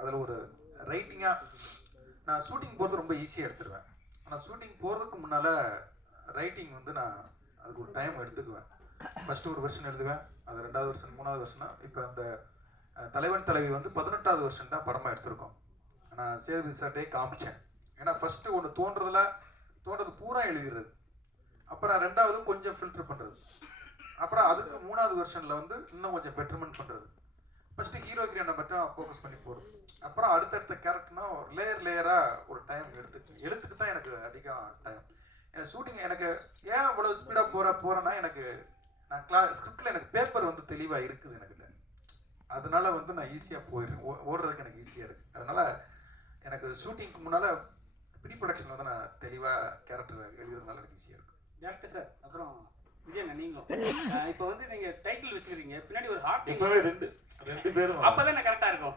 அதில் ஒரு ரைட்டிங்காக நான் ஷூட்டிங் போகிறது ரொம்ப ஈஸியாக எடுத்துருவேன். ஆனால் ஷூட்டிங் போகிறதுக்கு முன்னால் ரைட்டிங் வந்து நான் அதுக்கு ஒரு டைம் எடுத்துக்குவேன். ஃபஸ்ட்டு ஒரு வெர்ஷன் எழுதுவேன், அது 2வது வெர்ஷன் 3வது வெர்ஷனா. இப்போ அந்த தலைவன் தலைவி வந்து 18வது வெர்ஷன் தான் படமாக எடுத்திருக்கோம். நான் சேது சார்ட்டே காமிச்சேன். ஏன்னா ஃபஸ்ட்டு ஒன்று தோன்றது பூரா எழுதிடுறது, அப்புறம் 2வது கொஞ்சம் ஃபில்டர் பண்ணுறது, அப்புறம் அதுக்கு 3வது வெர்ஷனில் வந்து இன்னும் கொஞ்சம் பெட்டர்மெண்ட் பண்ணுறது. ஃபஸ்ட்டு ஹீரோ ஹீரோயினை மட்டும் ஃபோக்கஸ் பண்ணி போகிறது, அப்புறம் அடுத்தடுத்த கேரக்டர்னா லேயராக ஒரு டைம் எழுத்துக்கு தான் எனக்கு அதிகம் டைம். எனக்கு ஷூட்டிங் எனக்கு ஏன் இவ்வளோ ஸ்பீடாக போகிறேன்னா எனக்கு நான் ஸ்கிரிப்டில் எனக்கு பேப்பர் வந்து தெளிவாக இருக்குது எனக்கு. அதனால வந்து நான் ஈஸியாக போயிடுறேன், ஓடுறதுக்கு எனக்கு ஈஸியாக இருக்குது. அதனால் எனக்கு ஷூட்டிங்க்கு முன்னால் ப்ரீ ப்ரொடக்ஷன் வந்து நான் தெளிவாக கேரக்டர் எழுதுறதுனால எனக்கு ஈஸியாக இருக்குது. டேரக்டர் சார், அப்புறம் விஜயண்ணா நீங்களும் இப்போ வந்து நீங்கள் டைட்டில் வச்சுக்கிறீங்க, பின்னாடி ஒரு ஹார்ட் இப்போவே ரெண்டு பேரும் அப்போ தான் கரெக்டாக இருக்கும்.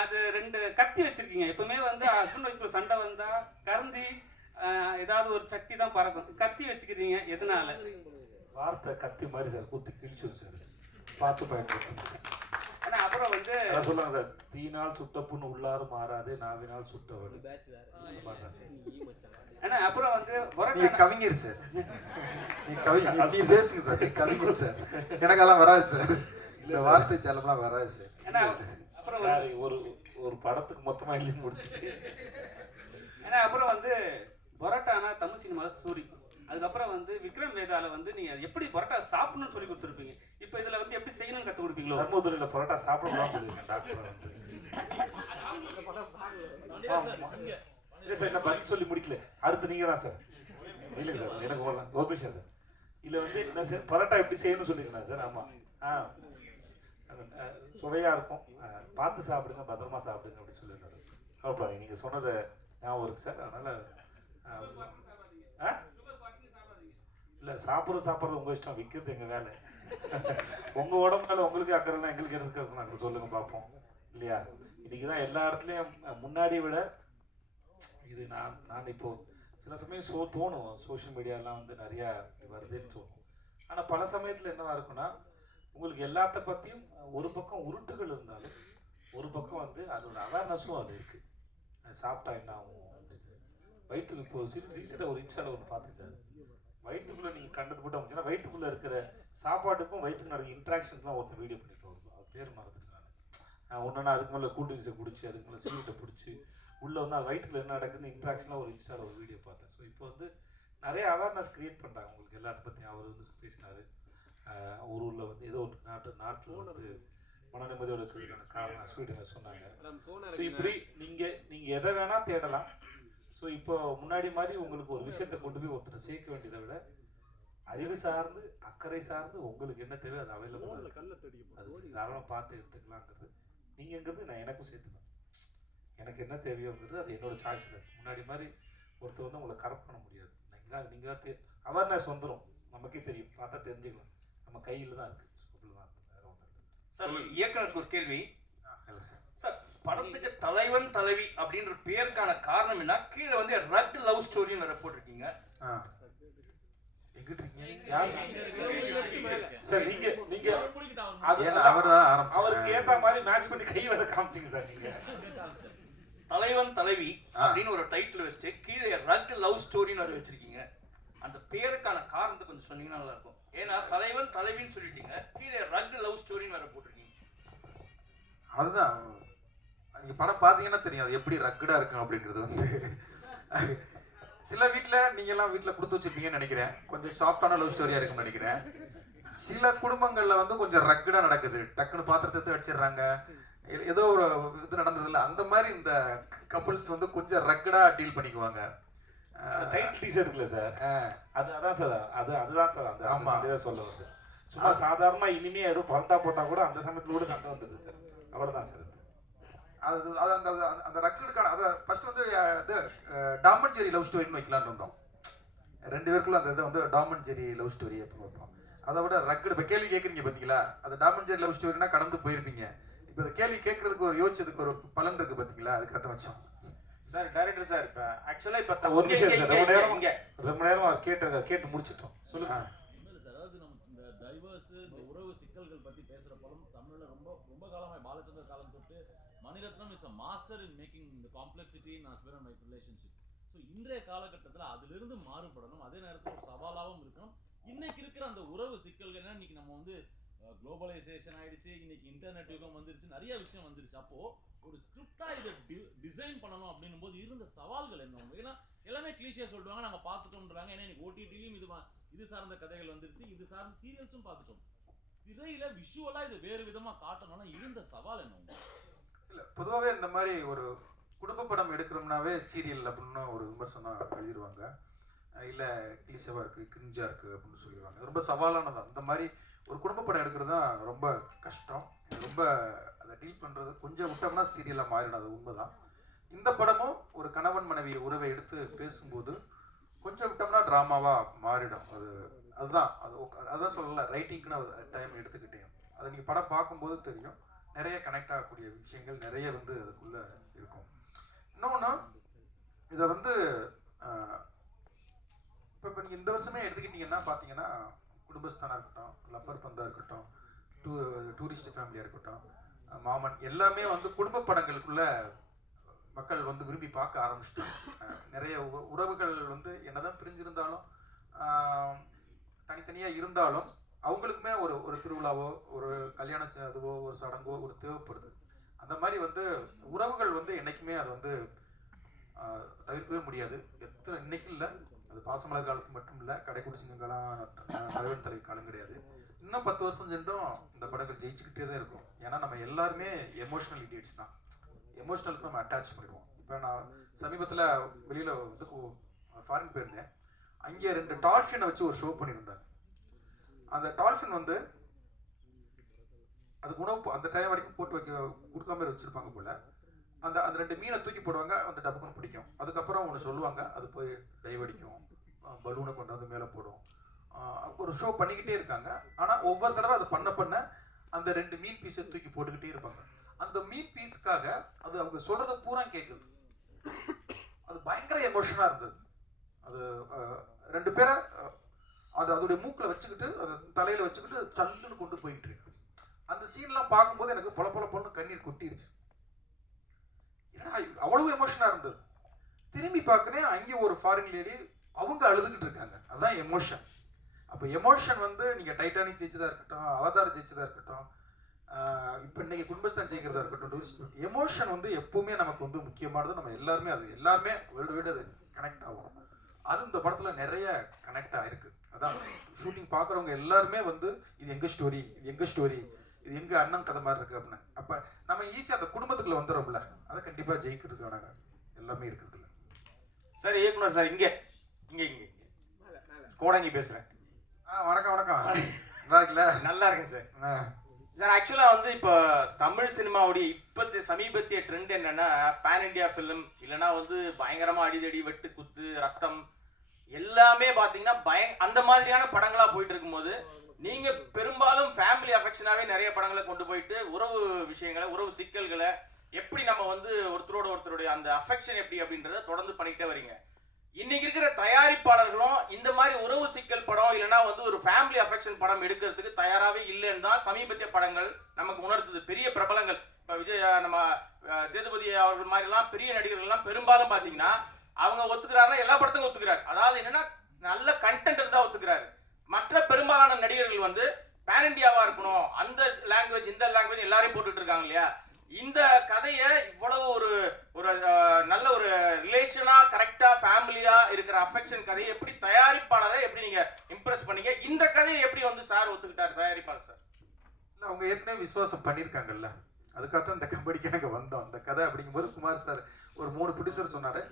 அது 2 கத்தி வச்சுருக்கீங்க. எப்பவுமே வந்து ஹஸ்பண்ட் ஒய்ஃப் சண்டை வந்தால் கருந்தி ஏதாவது ஒரு சட்டி தான் பறக்கும், கத்தி வச்சுக்கிறீங்க எதனால? வார்த்தை கத்தி மாதிரி சார், குத்தி கிழிச்சு சார், பார்த்து பயன்படுத்துங்க. ஆனால் அப்புறம் வந்து சொல்லுங்க சார், தீனால் சுட்ட புண்ணு உள்ளாறு மாறாது, நாவினால் சுட்டவள். ஆனால் அப்புறம் வந்து நீங்க கவிஞர் சார், நீ பேசுங்க சார், நீ கவிஞர் சார். எனக்கெல்லாம் வராது சார், இந்த வார்த்தை செல்லம்லாம் வராது சார். ஏன்னா அப்புறம் ஒரு படத்துக்கு மொத்தமாக எழுதி முடிச்சு. ஏன்னா அப்புறம் வந்து பரோட்டானா தமிழ் சினிமாவில் சூரி. அதுக்கப்புறம் வந்து விக்ரம் வேதால வந்து நீங்க எப்படி பரோட்டா சாப்பிடணும்னு சொல்லி கொடுத்துருப்பீங்க. இப்போ இதுல வந்து எப்படி செய்யணும்னு கற்றுக் கொடுப்பீங்களோ? தர்மபுரியில் பரோட்டா சாப்பிடணும்னு சொல்லியிருக்கேன் டாக்டர் வந்து. இல்லை சார், நான் பதில் சொல்லி முடிக்கல, அடுத்து நீங்கள் தான் சார். இல்லைங்க சார், எனக்கு ஒரு நிமிஷம் சார். இதில் வந்து என்ன சார் பரோட்டா எப்படி செய்யணும்னு சொல்லியிருக்கேன் சார். ஆமாம். சுவையாக இருக்கும், பார்த்து சாப்பிடுங்க, பத்திரமா சாப்பிடுங்க அப்படின்னு சொல்லியிருக்காரு. கவலைப்படாதீங்க, நீங்கள் சொன்னதை ஞாபகம் இருக்குது சார். அதனால் இல்லை, சாப்பிட்றது உங்கள் இஷ்டம், விற்கிறது எங்கள் வேலை. உங்கள் உடம்புனால உங்களுக்கு அக்கறைலாம் எங்களுக்கு எதுக்கு நாங்கள் சொல்லுங்கள் பார்ப்போம் இல்லையா? இன்றைக்கி தான் எல்லா இடத்துலையும் முன்னாடியை விட இது நான் இப்போது சில சமயம் தோணும் சோஷியல் மீடியாலாம் வந்து நிறையா வருதுன்னு தோணும். ஆனால் பல சமயத்தில் என்னவா இருக்குன்னா உங்களுக்கு எல்லாத்த பற்றியும் ஒரு பக்கம் உருட்டுகள் இருந்தாலும் ஒரு பக்கம் வந்து அதோட அவேர்னஸும் அது இருக்குது. சாப்பிட்டா என்ன ஆகும் வயிற்றுக்கு இப்போ ரீசெண்டாக ஒரு இன்ஸ்டாவில் ஒன்று பார்த்துச்சாரு. வயிற்றுக்குள்ளே நீங்கள் கண்டது மட்டும் அப்படின்னா வயிற்றுக்குள்ளே இருக்கிற சாப்பாட்டுக்கும் வயிற்றுக்கு நடக்கிற இன்ட்ராக்ஷன்ஸ்லாம் ஒருத்தர் வீடியோ பண்ணிட்டு வருவோம். அது பேர் மறந்துருக்காங்க. ஒன்றுனா அதுக்கு மேலே கூல் ட்ரிங்க்ஸை குடிச்சு அதுக்கு மேலே சீட்டை பிடிச்சி உள்ளே வந்து அது வயிற்றுல என்ன நடக்குதுன்னு இன்ட்ராக்ஷனாக ஒரு இன்ஸ்டாவில் ஒரு வீடியோ பார்த்தேன். ஸோ இப்போ வந்து நிறைய அவேர்னஸ் க்ரியேட் பண்ணுறாங்க உங்களுக்கு எல்லாத்த பற்றியும். அவர் வந்து பேசினார் ஒரு ஊரில் வந்து ஏதோ ஒரு நாட்டில் வந்து மன நிம்மதியோட காரணம் ஸ்வீடனை சொன்னாங்க. ஸோ இப்படி நீங்கள் எதை வேணால் தேடலாம். ஸோ இப்போ முன்னாடி மாதிரி உங்களுக்கு ஒரு விஷயத்தை கொண்டு போய் ஒருத்தரை சேர்க்க வேண்டியதை விட அறிவு சார்ந்து அக்கறை சார்ந்து உங்களுக்கு என்ன தேவை அது அவைலபிள், அது தாராளமாக பார்த்து எடுத்துக்கலாங்கிறது நீங்கங்கிறது நான் எனக்கும் சேர்த்து தான். எனக்கு என்ன தேவையோங்கிறது அது என்னோட சாய்ஸில் இருக்குது. முன்னாடி மாதிரி ஒருத்தர் வந்து உங்களை கரெக்ட் பண்ண முடியாது. நீங்கள் தான் அவேர்னஸ் வந்துடும், நமக்கே தெரியும், பார்த்தா தெரிஞ்சுக்கலாம், நம்ம கையில் தான் இருக்குது. தான் வேறு ஒன்றும் இல்லை சார். இயக்குனருக்கு ஒரு கேள்வி சார். படத்துக்கு தலைவன் தலைவி அப்படின்ற பேருக்கான காரணம் என்ன? கீழே வந்து ரக் லவ் ஸ்டோரின்னு வேற போட்டிருக்கீங்க. சார் நீங்க அவருக்கு ஏத்த மாதிரி மேட்ச் பண்ணி கை வர காமிச்சிங்க சார். நீங்க தலைவன் தலைவி அப்படின்னு ஒரு டைட்டில் வச்சுட்டு கீழே ரக் லவ் ஸ்டோரின்னு வேற வச்சிருக்கீங்க. அந்த பேருக்கான காரணத்தை கொஞ்சம் சொன்னீங்கன்னா நல்லா இருக்கும். ஏன்னா தலைவன் தலைவின்னு சொல்லிட்டீங்க, கீழே ரக் லவ் ஸ்டோரின்னு வேற போட்டிருக்கீங்க. அதுதான் நீங்க படம் பார்த்தீங்கன்னா தெரியும் அது எப்படி ரக்கடா இருக்கும் அப்படிங்கிறது. வந்து சில வீட்டில் நீங்கள்லாம் வீட்டில் கொடுத்து வச்சுருப்பீங்கன்னு நினைக்கிறேன், கொஞ்சம் சாஃப்டான லவ் ஸ்டோரியாக இருக்குன்னு நினைக்கிறேன். சில குடும்பங்களில் வந்து கொஞ்சம் ரக்கடாக நடக்குது, டக்குன்னு பாத்திரத்தை அடிச்சிடுறாங்க, ஏதோ ஒரு இது நடந்ததில்ல, அந்த மாதிரி இந்த கப்புள்ஸ் வந்து கொஞ்சம் ரக்கடாக டீல் பண்ணிக்குவாங்க. டைட்டில் டீசர் இருக்குல்ல சார், அதான் சார் அதுதான் சார் அந்த ஆமாம் சொல்ல வருது. சும்மா சாதாரணமாக இனிமே எதுவும் பரட்டா போட்டால் கூட அந்த சமயத்தில் கூட சண்டை வந்துடுது சார், அவ்வளோதான் சார். அது அந்த அந்த ரக்குடுக்கான அதை ஃபர்ஸ்ட் வந்து இது டாம் அண்ட் ஜெரி லவ் ஸ்டோரின்னு வைக்கலான்னு இருந்தோம். ரெண்டு பேருக்குள்ள அந்த இதை வந்து Tom and Jerry love story அப்படின்னு வைப்போம். அதை விட ரக்குடு இப்போ கேள்வி கேட்குறீங்க பார்த்தீங்களா, அது டாம் அண்ட் ஜெரி லவ் ஸ்டோரினா கடந்து போயிருப்பீங்க. இப்போ இந்த கேள்வி கேட்கறதுக்கு ஒரு யோசிச்சதுக்கு ஒரு பலன் இருக்கு பார்த்தீங்களா, அதுக்கு அர்த்தம் வச்சோம். சார் டைரக்டர் சார் இப்போ ஆக்சுவலாக இப்போ ஒரு நிமிஷம் சார், ரொம்ப நேரம் கேட்டு முடிச்சிட்டோம். சொல்லுங்க சார். அதாவது நம்ம இந்த டைவர்ஸ் இந்த உறவு சிக்கல்கள் பற்றி பேசுகிற படம் தமிழில் ரொம்ப காலமாக பாலச்சந்திர காலம் தொட்டு Mani Ratnam is a master in making the complexity in husband and wife relationship. So இன்றைய காலகட்டத்தில் அதிலிருந்து மாறுபடணும், அதே நேரத்தில் ஒரு சவாலாகவும் இருக்கணும். இன்னைக்கு இருக்கிற அந்த உறவு சிக்கல்கள் என்ன, இன்னைக்கு நம்ம வந்து குளோபலைசேஷன் ஆயிடுச்சு, இன்னைக்கு இன்டர்நெட் யுகம் வந்துருச்சு, நிறைய விஷயம் வந்துருச்சு. அப்போ ஒரு ஸ்கிரிப்டா இதை டிசைன் பண்ணணும் அப்படின்னும் போது இருந்த சவால்கள் என்ன? ஏன்னா எல்லாமே கிளீஷியா சொல்லுவாங்க, நாங்கள் பார்த்துட்டோம்ன்றாங்க. ஏன்னா இன்னைக்கு ஓடிடிலையும் இது சார்ந்த கதைகள் வந்துருச்சு, இது சார்ந்த சீரியல்ஸும் பார்த்துட்டோம். திரையில விஷுவலா இதை வேறு விதமா காட்டணும்னா இருந்த சவால் என்ன? இல்லை, பொதுவாகவே இந்த மாதிரி ஒரு குடும்ப படம் எடுக்கிறோம்னாவே சீரியல் அப்படின்னு ஒரு விமர்சனம் எழுதிடுவாங்க, இல்லை கிளிசவாக இருக்குது, கிரிஞ்சாக இருக்குது அப்படின்னு சொல்லிடுவாங்க. ரொம்ப சவாலானது. அந்த மாதிரி ஒரு குடும்ப படம் எடுக்கிறது தான் ரொம்ப கஷ்டம். ரொம்ப அதை டீல் பண்ணுறது கொஞ்சம் விட்டோம்னா சீரியலாக மாறிடும், அது உண்மைதான். இந்த படமும் ஒரு கணவன் மனைவி உறவை எடுத்து பேசும்போது கொஞ்சம் விட்டோம்னா ட்ராமாவாக மாறிடும். அதுதான் சொல்லலை, ரைட்டிங்க்குன்னு டைம் எடுத்துக்கிட்டேன். அதை நீங்கள் படம் பார்க்கும்போது தெரியும், நிறைய கனெக்ட் ஆகக்கூடிய விஷயங்கள் நிறைய வந்து அதுக்குள்ளே இருக்கும். இன்னொன்று இதை வந்து இப்போ நீங்கள் இந்த வருஷமே எடுத்துக்கிட்டிங்கன்னா பார்த்தீங்கன்னா குடும்பஸ்தானாக இருக்கட்டும், லப்பர் பந்தாக இருக்கட்டும், டூரிஸ்ட் ஃபேமிலியாக இருக்கட்டும், மாமன், எல்லாமே வந்து குடும்ப படங்களுக்குள்ள மக்கள் வந்து விரும்பி பார்க்க ஆரம்பிச்சிட்டாங்க. நிறைய உறவுகள் வந்து என்னதான் பிரிஞ்சிருந்தாலும் தனித்தனியாக இருந்தாலும் அவங்களுக்குமே ஒரு திருவிழாவோ ஒரு கல்யாண அதுவோ ஒரு சடங்கோ ஒரு தேவைப்படுது. அந்த மாதிரி வந்து உறவுகள் வந்து என்றைக்குமே அது வந்து தவிர்க்கவே முடியாது. இன்னைக்கு இல்லை, அது பாசமலர் காலத்துக்கு மட்டும் இல்லை, கடைக்குடி சிங்கங்களாம் தலைவன் தலைவி காலம் கிடையாது. இன்னும் 10 வருஷம் சென்றும் இந்த படங்கள் ஜெயிச்சுக்கிட்டே தான் இருக்கும். ஏன்னா நம்ம எல்லாருமே எமோஷனல் இடியட்ஸ் தான், எமோஷனலுக்கு நம்ம அட்டாச் பண்ணிடுவோம். இப்போ நான் சமீபத்தில் வெளியில் வந்து ஃபாரின் போயிருந்தேன், அங்கே 2 டால்ஃபினை வச்சு ஒரு ஷோ பண்ணியிருந்தாங்க. அந்த டால்ஃபின் வந்து அதுக்கு உணவு அந்த டைம் வரைக்கும் போட்டு கொடுக்காம வச்சுருப்பாங்க போல். அந்த 2 மீனை தூக்கி போடுவாங்க, அந்த டப்புக்குன்னு பிடிக்கும். அதுக்கப்புறம் ஒன்று சொல்லுவாங்க, அது போய் டைவ் அடிக்கும், பலூனை கொண்டு வந்து மேலே போடும். ஒரு ஷோ பண்ணிக்கிட்டே இருக்காங்க. ஆனால் ஒவ்வொரு தடவை அதை பண்ண அந்த 2 மீன் பீஸை தூக்கி போட்டுக்கிட்டே இருப்பாங்க. அந்த மீன் பீஸ்க்காக அது அவங்க சொல்கிறத பூரா கேட்குது. அது பயங்கர எமோஷனாக இருந்தது. அது 2 பேரை அதோடைய மூக்கில் வச்சுக்கிட்டு அதை தலையில் வச்சுக்கிட்டு சல்லுன்னு கொண்டு போயிட்டு இருக்கு. அந்த சீன்லாம் பார்க்கும்போது எனக்கு பொல கண்ணீர் கொட்டிருச்சு. ஏன்னா அவ்வளவு எமோஷனாக இருந்தது. திரும்பி பார்க்கறேன், அங்கே ஒரு ஃபாரின் லேடி அவங்க அழுதுகிட்டு இருக்காங்க. அதுதான் எமோஷன். அப்போ எமோஷன் வந்து நீங்கள் டைட்டானிக் ஜெயிச்சதாக இருக்கட்டும், அவதார் ஜெயிச்சதாக இருக்கட்டும், இப்போ இன்னைக்கு குடும்பஸ்தான் ஜெயிக்கிறதா இருக்கட்டும், எமோஷன் வந்து எப்பவுமே நமக்கு வந்து முக்கியமானது. நம்ம எல்லாருமே வேர்ல்டு அது கனெக்ட் ஆகும். அது இந்த படத்தில் நிறைய கனெக்ட் ஆகிருக்கு. அதான் ஷூட்டிங் பார்க்குறவங்க எல்லாருமே வந்து இது எங்கள் ஸ்டோரி, இது எங்கள் அண்ணன் கதை மாதிரி இருக்குது அப்படின்னு. அப்போ நம்ம ஈஸியாக அந்த குடும்பத்துக்குள்ள வந்துடும்ல, அதை கண்டிப்பாக ஜெயிக்கிறதுக்கான எல்லாமே இருக்குதுல்ல. சார் இயக்குனர் சார், இங்கே கோடங்கி பேசுகிறேன். வணக்கம். நல்லா இருக்குல்ல? நல்லா இருக்கேன் சார். சார் ஆக்சுவலாக வந்து இப்போ தமிழ் சினிமாவுடைய சமீபத்திய ட்ரெண்ட் என்னன்னா, பேன் இண்டியா ஃபிலிம் இல்லைனா வந்து பயங்கரமாக அடிதடி, வெட்டு, குத்து, ரத்தம் எல்லாமே பார்த்தீங்கன்னா அந்த மாதிரியான படங்களாக போயிட்டு இருக்கும்போது, நீங்கள் பெரும்பாலும் ஃபேமிலி அஃபெக்ஷனாகவே நிறைய படங்களை கொண்டு போயிட்டு உறவு விஷயங்களை, உறவு சிக்கல்களை எப்படி நம்ம வந்து ஒருத்தருடைய அந்த அஃபெக்ஷன் எப்படி அப்படின்றத தொடர்ந்து பண்ணிக்கிட்டே வரீங்க. இன்னைக்கு இருக்கிற தயாரிப்பாளர்களும் இந்த மாதிரி உறவு சிக்கல் படம் இல்லைனா வந்து ஒரு ஃபேமிலி அஃபெக்ஷன் படம் எடுக்கிறதுக்கு தயாராகவே இல்லைன்னு தான் சமீபத்திய படங்கள் நமக்கு உணர்த்துது. பெரிய பிரபலங்கள் இப்போ விஜய், நம்ம சேதுபதி அவர்கள் மாதிரிலாம் பெரிய நடிகர்கள்லாம் பெரும்பாலும் பார்த்தீங்கன்னா அவங்க ஒத்துக்கிறாருன்னா எல்லா படத்துக்கும் ஒத்துக்கிறாரு. அதாவது என்னன்னா நல்ல கண்டென்ட் இருந்தால் ஒத்துக்கிறாரு. மற்ற பெரும்பாலான நடிகர்கள் வந்து பேன் இண்டியாவா இருக்கணும், அந்த லாங்குவேஜ் இந்த லாங்குவேஜ் எல்லாரையும் போட்டுட்டு இருக்காங்க இல்லையா. இந்த கதையை இவ்வளவு ஒரு நல்ல ஒரு ரிலேஷனா கரெக்டா ஃபேமிலியா இருக்கிற அஃபெக்ஷன் கதையை எப்படி தயாரிப்பாளரை எப்படி நீங்க இம்ப்ரெஸ் பண்ணீங்க? இந்த கதையை எப்படி வந்து சார் ஒத்துக்கிட்டார் தயாரிப்பாளர் சார்? இல்லை, அவங்க ஏற்கனவே விசுவாசம் பண்ணியிருக்காங்கல்ல, அதுக்காகத்தான் இந்த கம்பெனிக்கு நாங்கள் வந்தோம். இந்த கதை அப்படிங்கும்போது குமார் சார் ஒரு 3 ப்ரொடியூசர் சொன்னார்.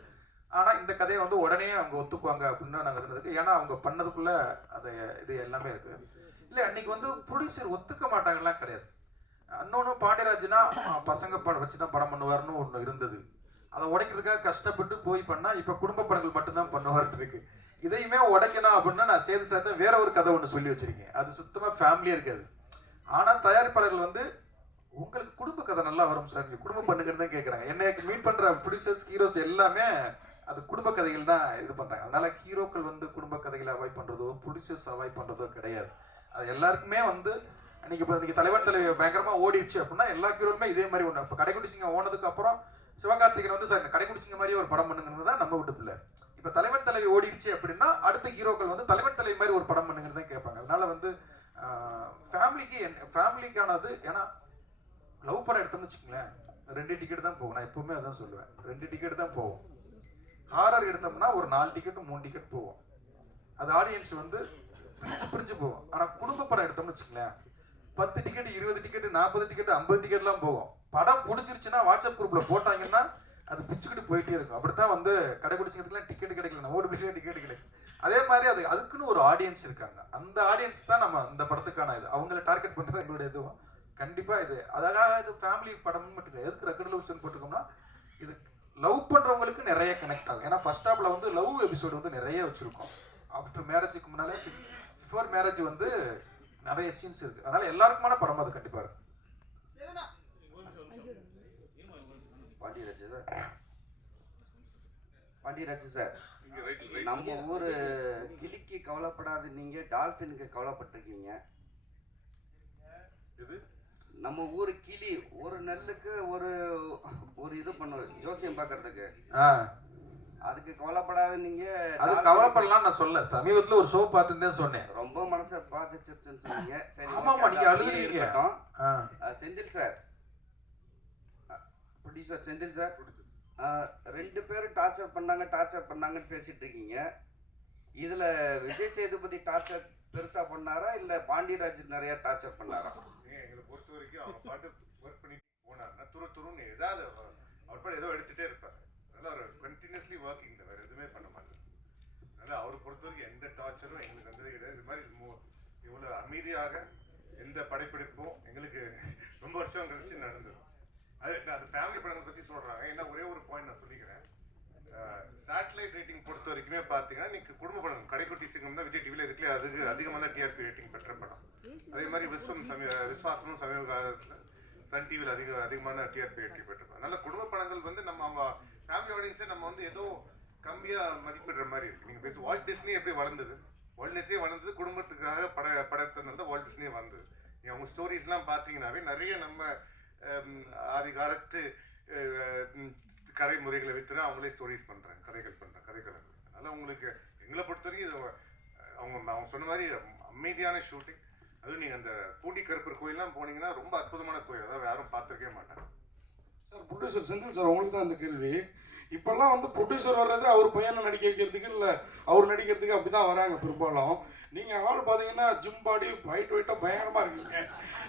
ஆனால் இந்த கதையை வந்து உடனே அவங்க ஒத்துக்குவாங்க அப்படின்னு நாங்கள் இருந்ததுக்கு, ஏன்னா அவங்க பண்ணதுக்குள்ள அது இது எல்லாமே இருக்கு. இல்லை, அன்னைக்கு வந்து ப்ரொடியூசர் ஒத்துக்க மாட்டாங்கலாம் கிடையாது. இன்னொன்று பாண்டியராஜ்னா பசங்க படம் வச்சு தான் படம் பண்ணுவார்னு ஒன்று இருந்தது. அதை உடைக்கிறதுக்காக கஷ்டப்பட்டு போய் பண்ணால் இப்போ குடும்ப படங்கள் மட்டும்தான் பண்ணுவார்னு இருக்கு. இதையுமே உடைக்கணும் அப்படின்னா நான் சேது சார்ட்ட வேற ஒரு கதை ஒன்று சொல்லி வச்சிருக்கேன். அது சுத்தமாக ஃபேமிலியாக இருக்காது. ஆனால் தயாரிப்பாளர்கள் வந்து உங்களுக்கு குடும்ப கதை நல்லா வரும் சார், நீங்கள் குடும்பம் பண்ணுங்கன்னு தான் கேட்குறாங்க. என்னைக்கு மீட் பண்ணுற ப்ரொடியூசர்ஸ், ஹீரோஸ் எல்லாமே அது குடும்ப கதைகள் தான் இது பண்ணுறாங்க. அதனால ஹீரோக்கள் வந்து குடும்ப கதைகளை அவாய்ட் பண்ணுறதோ ப்ரொடியூசர்ஸ் அவாய்ட் பண்ணுறதோ கிடையாது. அது எல்லாருக்குமே வந்து இன்னைக்கு தலைவன் தலைவி பயங்கரமாக ஓடிடுச்சு அப்படின்னா எல்லா ஹீரோலுமே இதே மாதிரி ஒன்று. இப்போ கடைக்குடி சிங்கம் ஓனதுக்கு அப்புறம் சிவகார்த்திகன் வந்து சார் கடைக்குடி சிங்கம் மாதிரியே ஒரு படம் பண்ணுங்கிறது தான் நம்ம விட்டு பிள்ளை. இப்போ தலைவன் தலைவி ஓடிடுச்சு அப்படின்னா அடுத்த ஹீரோக்கள் வந்து தலைவன் தலைவி மாதிரி ஒரு படம் பண்ணுங்கிறது தான் கேட்பாங்க. அதனால வந்து ஃபேமிலிக்கானது. ஏன்னா லவ் படம் எடுத்தோம்னு வச்சுக்கோங்களேன், 2 டிக்கெட் தான் போகும். நான் எப்பவுமே அதான் சொல்லுவேன், 2 டிக்கெட் தான் போகும். ஹாரர் எடுத்தோம்னா ஒரு 4 டிக்கெட் 3 டிக்கெட் போகும். அது ஆடியன்ஸ் வந்து பிரிஞ்சு போகும். ஆனால் குடும்ப படம் எடுத்தோம்னு வச்சுக்கோங்களேன், 10 டிக்கெட் 20 டிக்கெட் 40 டிக்கெட் 50 டிக்கெட்லாம் போகும். படம் பிடிச்சிருச்சுன்னா வாட்ஸ்அப் குரூப்பில் போட்டாங்கன்னா அது பிச்சுக்கிட்டு போயிட்டே இருக்கும். அப்படித்தான் வந்து கடைபிடிச்சிக்கிறதுக்குலாம் டிக்கெட் கிடைக்கல, ஒரு விஷயம் டிக்கெட் கிடைக்கல. அதே மாதிரி அதுக்குன்னு ஒரு ஆடியன்ஸ் இருக்காங்க. அந்த ஆடியன்ஸ் தான் நம்ம இந்த படத்துக்கான இது. அவங்கள டார்கெட் பண்ணுறது எங்களுடைய இதுவும் கண்டிப்பாக இது. அழகாக இது ஃபேமிலி படம்னு மட்டும் இல்லை. எதுக்கு ரெக்கட் லவ் ஸ்டோரி போட்டிருக்கோம்னா இது லவ் பண்ணுறவங்களுக்கு நிறைய கனெக்ட் ஆகும். ஏன்னா ஃபர்ஸ்ட் ஹாஃப்ல வந்து லவ் எபிசோடு வந்து நிறைய வச்சுருக்கோம். ஆஃப்டர் மேரேஜுக்கு முன்னாலே பிஃபோர் மேரேஜ் வந்து நிறைய சீன்ஸ் இருக்குது. அதனால் எல்லாருக்குமான படம் அது கண்டிப்பாக இருக்கும். பாண்டியராஜ் சார், நம்ம ஊர் கிளிக்கு கவலைப்படாது, நீங்க டால்ஃபினுக்கு கவலைப்பட்டிருக்கீங்க. நம்ம ஊர் கிளி ஒரு நெல்லுக்கு ஒரு இது பண்ணுவோம் ஜோசியம் பார்க்கறதுக்கு, அதுக்கு கவலைப்படாது நீங்க. அது கவலைப்படலாம் நான் சொல்ல, சமீபத்தில் ஒரு ஷோ பார்த்துட்டு சொன்னேன், ரொம்ப மனசை பாதிச்சிருச்சுன்னு சொன்னீங்க. சரி, ஆமாம்மா, நீங்க அழுதுறீங்க. Senthil sir, producer Senthil sir, 2 பேரும் டார்ச்சர் பண்ணாங்கன்னு பேசிட்டு இருக்கீங்க. இதுல விஜய் சேதுபதி டார்ச்சர் பெருசா பண்ணாரா இல்ல பாண்டியராஜ் நிறைய டார்ச்சர் பண்ணாரா? எங்களை பொறுத்த வரைக்கும் அவங்க பாட்டு ஒர்க் பண்ணி போனாருன்னா துருன்னு ஏதாவது அவர் பாட்டு ஏதோ எடுத்துட்டே இருப்பார். அதனால அவர் கண்டினியூஸ்லி ஒர்க்கிங் தான், வேற எதுவுமே பண்ண மாட்டார். அதனால அவரை பொறுத்த வரைக்கும் எந்த டார்ச்சரும் எங்களுக்கு வந்ததே கிடையாது. இது மாதிரி இவ்வளோ அமைதியாக எந்த படைப்பிடிப்பும் எங்களுக்கு ரொம்ப வருஷம் கழிச்சு நடந்தது. அது ஃபேமிலி படங்கள் பற்றி சொல்கிறாங்க. ஏன்னா ஒரே ஒரு பாயிண்ட் நான் சொல்லிக்கிறேன். சேட்டலைட் ரேட்டிங் பொறுத்த வரைக்குமே பார்த்தீங்கன்னா இன்னைக்கு குடும்ப படம் கடைக்குட்டி சிங்கம் தான் விஜய் டிவியில் இருக்குல்ல, அதுக்கு அதிகமாக தான் டிஆர்பி ரேட்டிங் பெற்ற படம். அதே மாதிரி விஸ்வாசமும் சமீப காலத்தில் சன் டிவியில் அதிகமான டிஆர்பி ரேட்டிங் பெற்ற படம். அதனால குடும்ப படங்கள் வந்து நம்ம ஃபேமிலி ஆடியன்ஸை நம்ம வந்து ஏதோ கம்மியாக மதிப்பிடுற மாதிரி இருக்கு. நீங்கள் பேச வால்ட் டிஸ்னி எப்படி வளர்ந்தது, வால்ட் டிஸ்னியே வளர்ந்தது குடும்பத்துக்காக படத்தினால தான் வால்ட் டிஸ்னியே வந்தது. நீங்கள் அவங்க ஸ்டோரிஸ்லாம் பார்த்தீங்கன்னாவே நிறைய நம்ம ஆதி காலத்து கதை முறைகளை வித்துட்டு அவங்களே ஸ்டோரிஸ் பண்ணுறாங்க, கதைகள் பண்ணுறாங்க, கதைகள். அதனால் உங்களுக்கு எங்களை பொறுத்த வரைக்கும் இது அவங்க சொன்ன மாதிரி அமைதியான ஷூட்டிங். அதுவும் நீங்கள் அந்த பூண்டி கருப்பர் கோயிலெலாம் போனீங்கன்னா ரொம்ப அற்புதமான கோயில், அதாவது யாரும் பார்த்துருக்கவே மாட்டாங்க. சார் ப்ரொடியூசர் செந்தில் சார், உங்களுக்கு தான் இந்த கேள்வி. இப்போல்லாம் வந்து ப்ரொடியூசர் வர்றது அவர் பையனை நடிக்க வைக்கிறதுக்கு இல்லை அவர் நடிக்கிறதுக்கு அப்படி தான் வராங்க பெரும்பாலும். நீங்கள் ஆள் பார்த்தீங்கன்னா ஜிம் பாடி ஒயிட்டாக பயங்கரமாக இருக்கீங்க.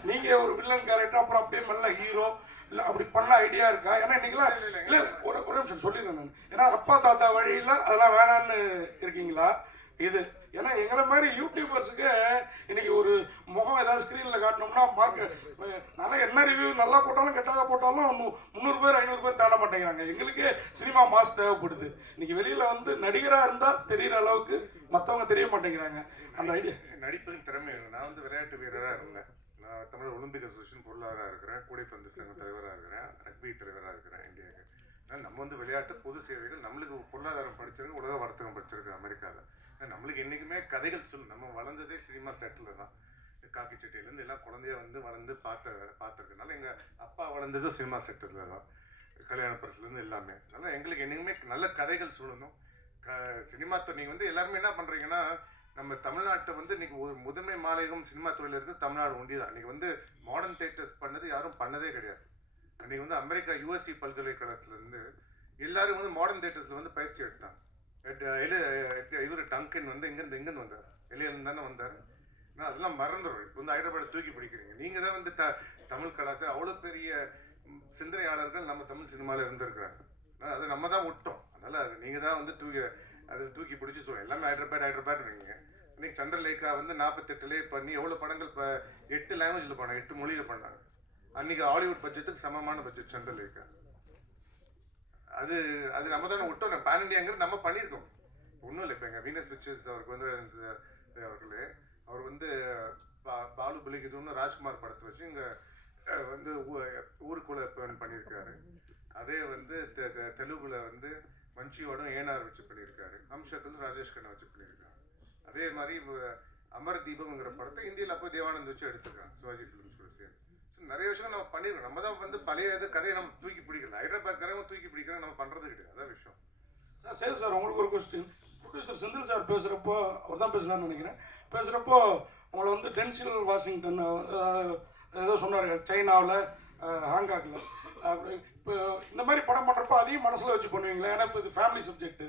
நீங்கள் ஒரு வில்லன் கேரக்டர் அப்புறம் அப்படியே மெல்ல ஹீரோ இல்லை அப்படி பண்ண ஐடியா இருக்கா? ஏன்னா இன்னைக்கெல்லாம் இல்லை ஒரு நிமிஷம் சொல்லிடுறேன் நான். ஏன்னா அப்பா தாத்தா வழியில் அதெல்லாம் வேணான்னு இருக்கீங்களா இது? ஏன்னா எங்களை மாதிரி யூடியூபர்ஸுக்கு இன்னைக்கு ஒரு முகம் ஏதாவது ஸ்க்ரீனில் காட்டினோம்னா நல்லா என்ன ரிவ்யூ நல்லா போட்டாலும் கெட்டதாக போட்டாலும் 300 பேர் 500 பேர் தாண்ட மாட்டேங்கிறாங்க. எங்களுக்கு சினிமா மாஸ் தேவைப்படுது. இன்னைக்கு வெளியில் வந்து நடிகராக இருந்தால் தெரிகிற அளவுக்கு மற்றவங்க தெரிய மாட்டேங்கிறாங்க. அந்த ஐடியா நடிப்பதின் திறமை இல்லை. நான் வந்து விளையாட்டு வீரராக இருந்தேன். நான் தமிழ் ஒலிம்பிக் அசோசியேஷன் பொருளாளராக இருக்கிறேன், கூடைப்பந்து சங்க தலைவராக இருக்கிறேன், ரக்பி தலைவராக இருக்கிறேன் இந்தியாவுக்கு. நம்ம வந்து விளையாட்டு பொது சேவைகள், நம்மளுக்கு பொருளாதாரம் படிச்சிருக்கு, உலக வர்த்தகம் படிச்சிருக்கு அமெரிக்காவில். நம்மளுக்கு என்றைக்குமே கதைகள் சொல்லு. நம்ம வளர்ந்ததே சினிமா செட்டில் தான். காக்கி சட்டையிலேருந்து எல்லாம் குழந்தைய வந்து வளர்ந்து பார்த்துருக்கனால எங்கள் அப்பா வளர்ந்ததும் சினிமா செட்டில் தான், கல்யாண பரிசுலேருந்து எல்லாமே. அதனால் எங்களுக்கு என்றைக்குமே நல்ல கதைகள் சொல்லணும். சினிமா நீங்கள் வந்து எல்லாருமே என்ன பண்ணுறீங்கன்னா, நம்ம தமிழ்நாட்டை வந்து இன்றைக்கி ஒரு முதன்மை மாநிலம் சினிமா துறையில் இருக்குது தமிழ்நாடு ஒண்டி தான். இன்றைக்கி வந்து மாடர்ன் தேட்டர்ஸ் பண்ணது யாரும் பண்ணதே கிடையாது. அன்றைக்கி வந்து அமெரிக்கா யூஎஸ்சி பல்கலைக்கழகத்துலேருந்து எல்லாரும் வந்து மாடர்ன் தேட்டர்ஸில் வந்து பயிற்சி எடுத்தாங்க. இவர் டங்கன் வந்து இங்கேருந்து வந்தார், வெளியிலேருந்து தானே வந்தார். ஆனால் அதெல்லாம் மறந்துடும். இப்போ வந்து ஹைதராபாத் தூக்கி பிடிக்கிறீங்க. நீங்கள் தான் வந்து தமிழ் கலாச்சாரம் அவ்வளோ பெரிய சிந்தனையாளர்கள் நம்ம தமிழ் சினிமாவில் இருந்திருக்கிறாங்க. அதை நம்ம தான் விட்டோம். அதனால் அது நீங்கள் தான் வந்து தூக்கி பிடிச்சி சொல்லுவோம். எல்லாமே ஹைதராபாத் இருக்கீங்க. இன்னைக்கு சந்திரலேகா வந்து 48லே பண்ணி எவ்வளோ படங்கள் இப்போ 8 லாங்குவேஜில் பண்ணாங்க, 8 மொழியில் பண்ணாங்க. அன்றைக்கி ஹாலிவுட் பட்ஜெட்டுக்கு சமமான பட்ஜெட் சந்திரலேகா. அது நம்ம தானே விட்டோம். பேன் இண்டியாங்கிறது நம்ம பண்ணியிருக்கோம். ஒன்றும் இல்லை. இப்போ எங்கள் வீனஸ் பிக்சர்ஸ் அவருக்கு வந்து அவர்களே அவர் வந்து பாலுபலிக்கு இதுன்னு ராஜ்குமார் படத்தை வச்சு இங்கே வந்து ஊருக்குள்ள பண்ணியிருக்காரு. அதே வந்து தெலுங்குல வந்து மஞ்சியோடும் ஏனார் வச்சு பண்ணியிருக்காரு. அம்ஷக்கு வந்து ராஜேஷ் கண்ணா வச்சு பண்ணியிருக்காரு. அதே மாதிரி அமர் தீபம்ங்கிற படத்தை இந்தியில் அப்போ தேவானந்த் வச்சு எடுத்துருக்காங்க சிவாஜி ஃபிலிம்ஸ் கூட சேர்ந்து. நிறைய விஷயம் நம்ம பண்ணிடுறோம். நம்ம தான் வந்து பழைய கதையை நம்ம தூக்கி பிடிக்கல. ஹைதராபாத் கரையும் தூக்கி பிடிக்கிறோம், நம்ம பண்ணுறது கிடையாது. அதான் விஷயம். சார் சரி சார், உங்களுக்கு ஒரு கொஸ்டின். ப்ரொடியூசர் செந்தில் சார் பேசுகிறப்போ, அவர் தான் பேசலான்னு நினைக்கிறேன், பேசுகிறப்போ உங்களை வந்து டென்சில் வாஷிங்டன் ஏதோ சொன்னார், சைனாவில் ஹாங்காங்கில். இப்போ இந்த மாதிரி படம் பண்ணுறப்போ அதையும் மனசில் வச்சு பண்ணுவீங்களா? ஏன்னா இப்போ இது ஃபேமிலி சப்ஜெக்ட்டு.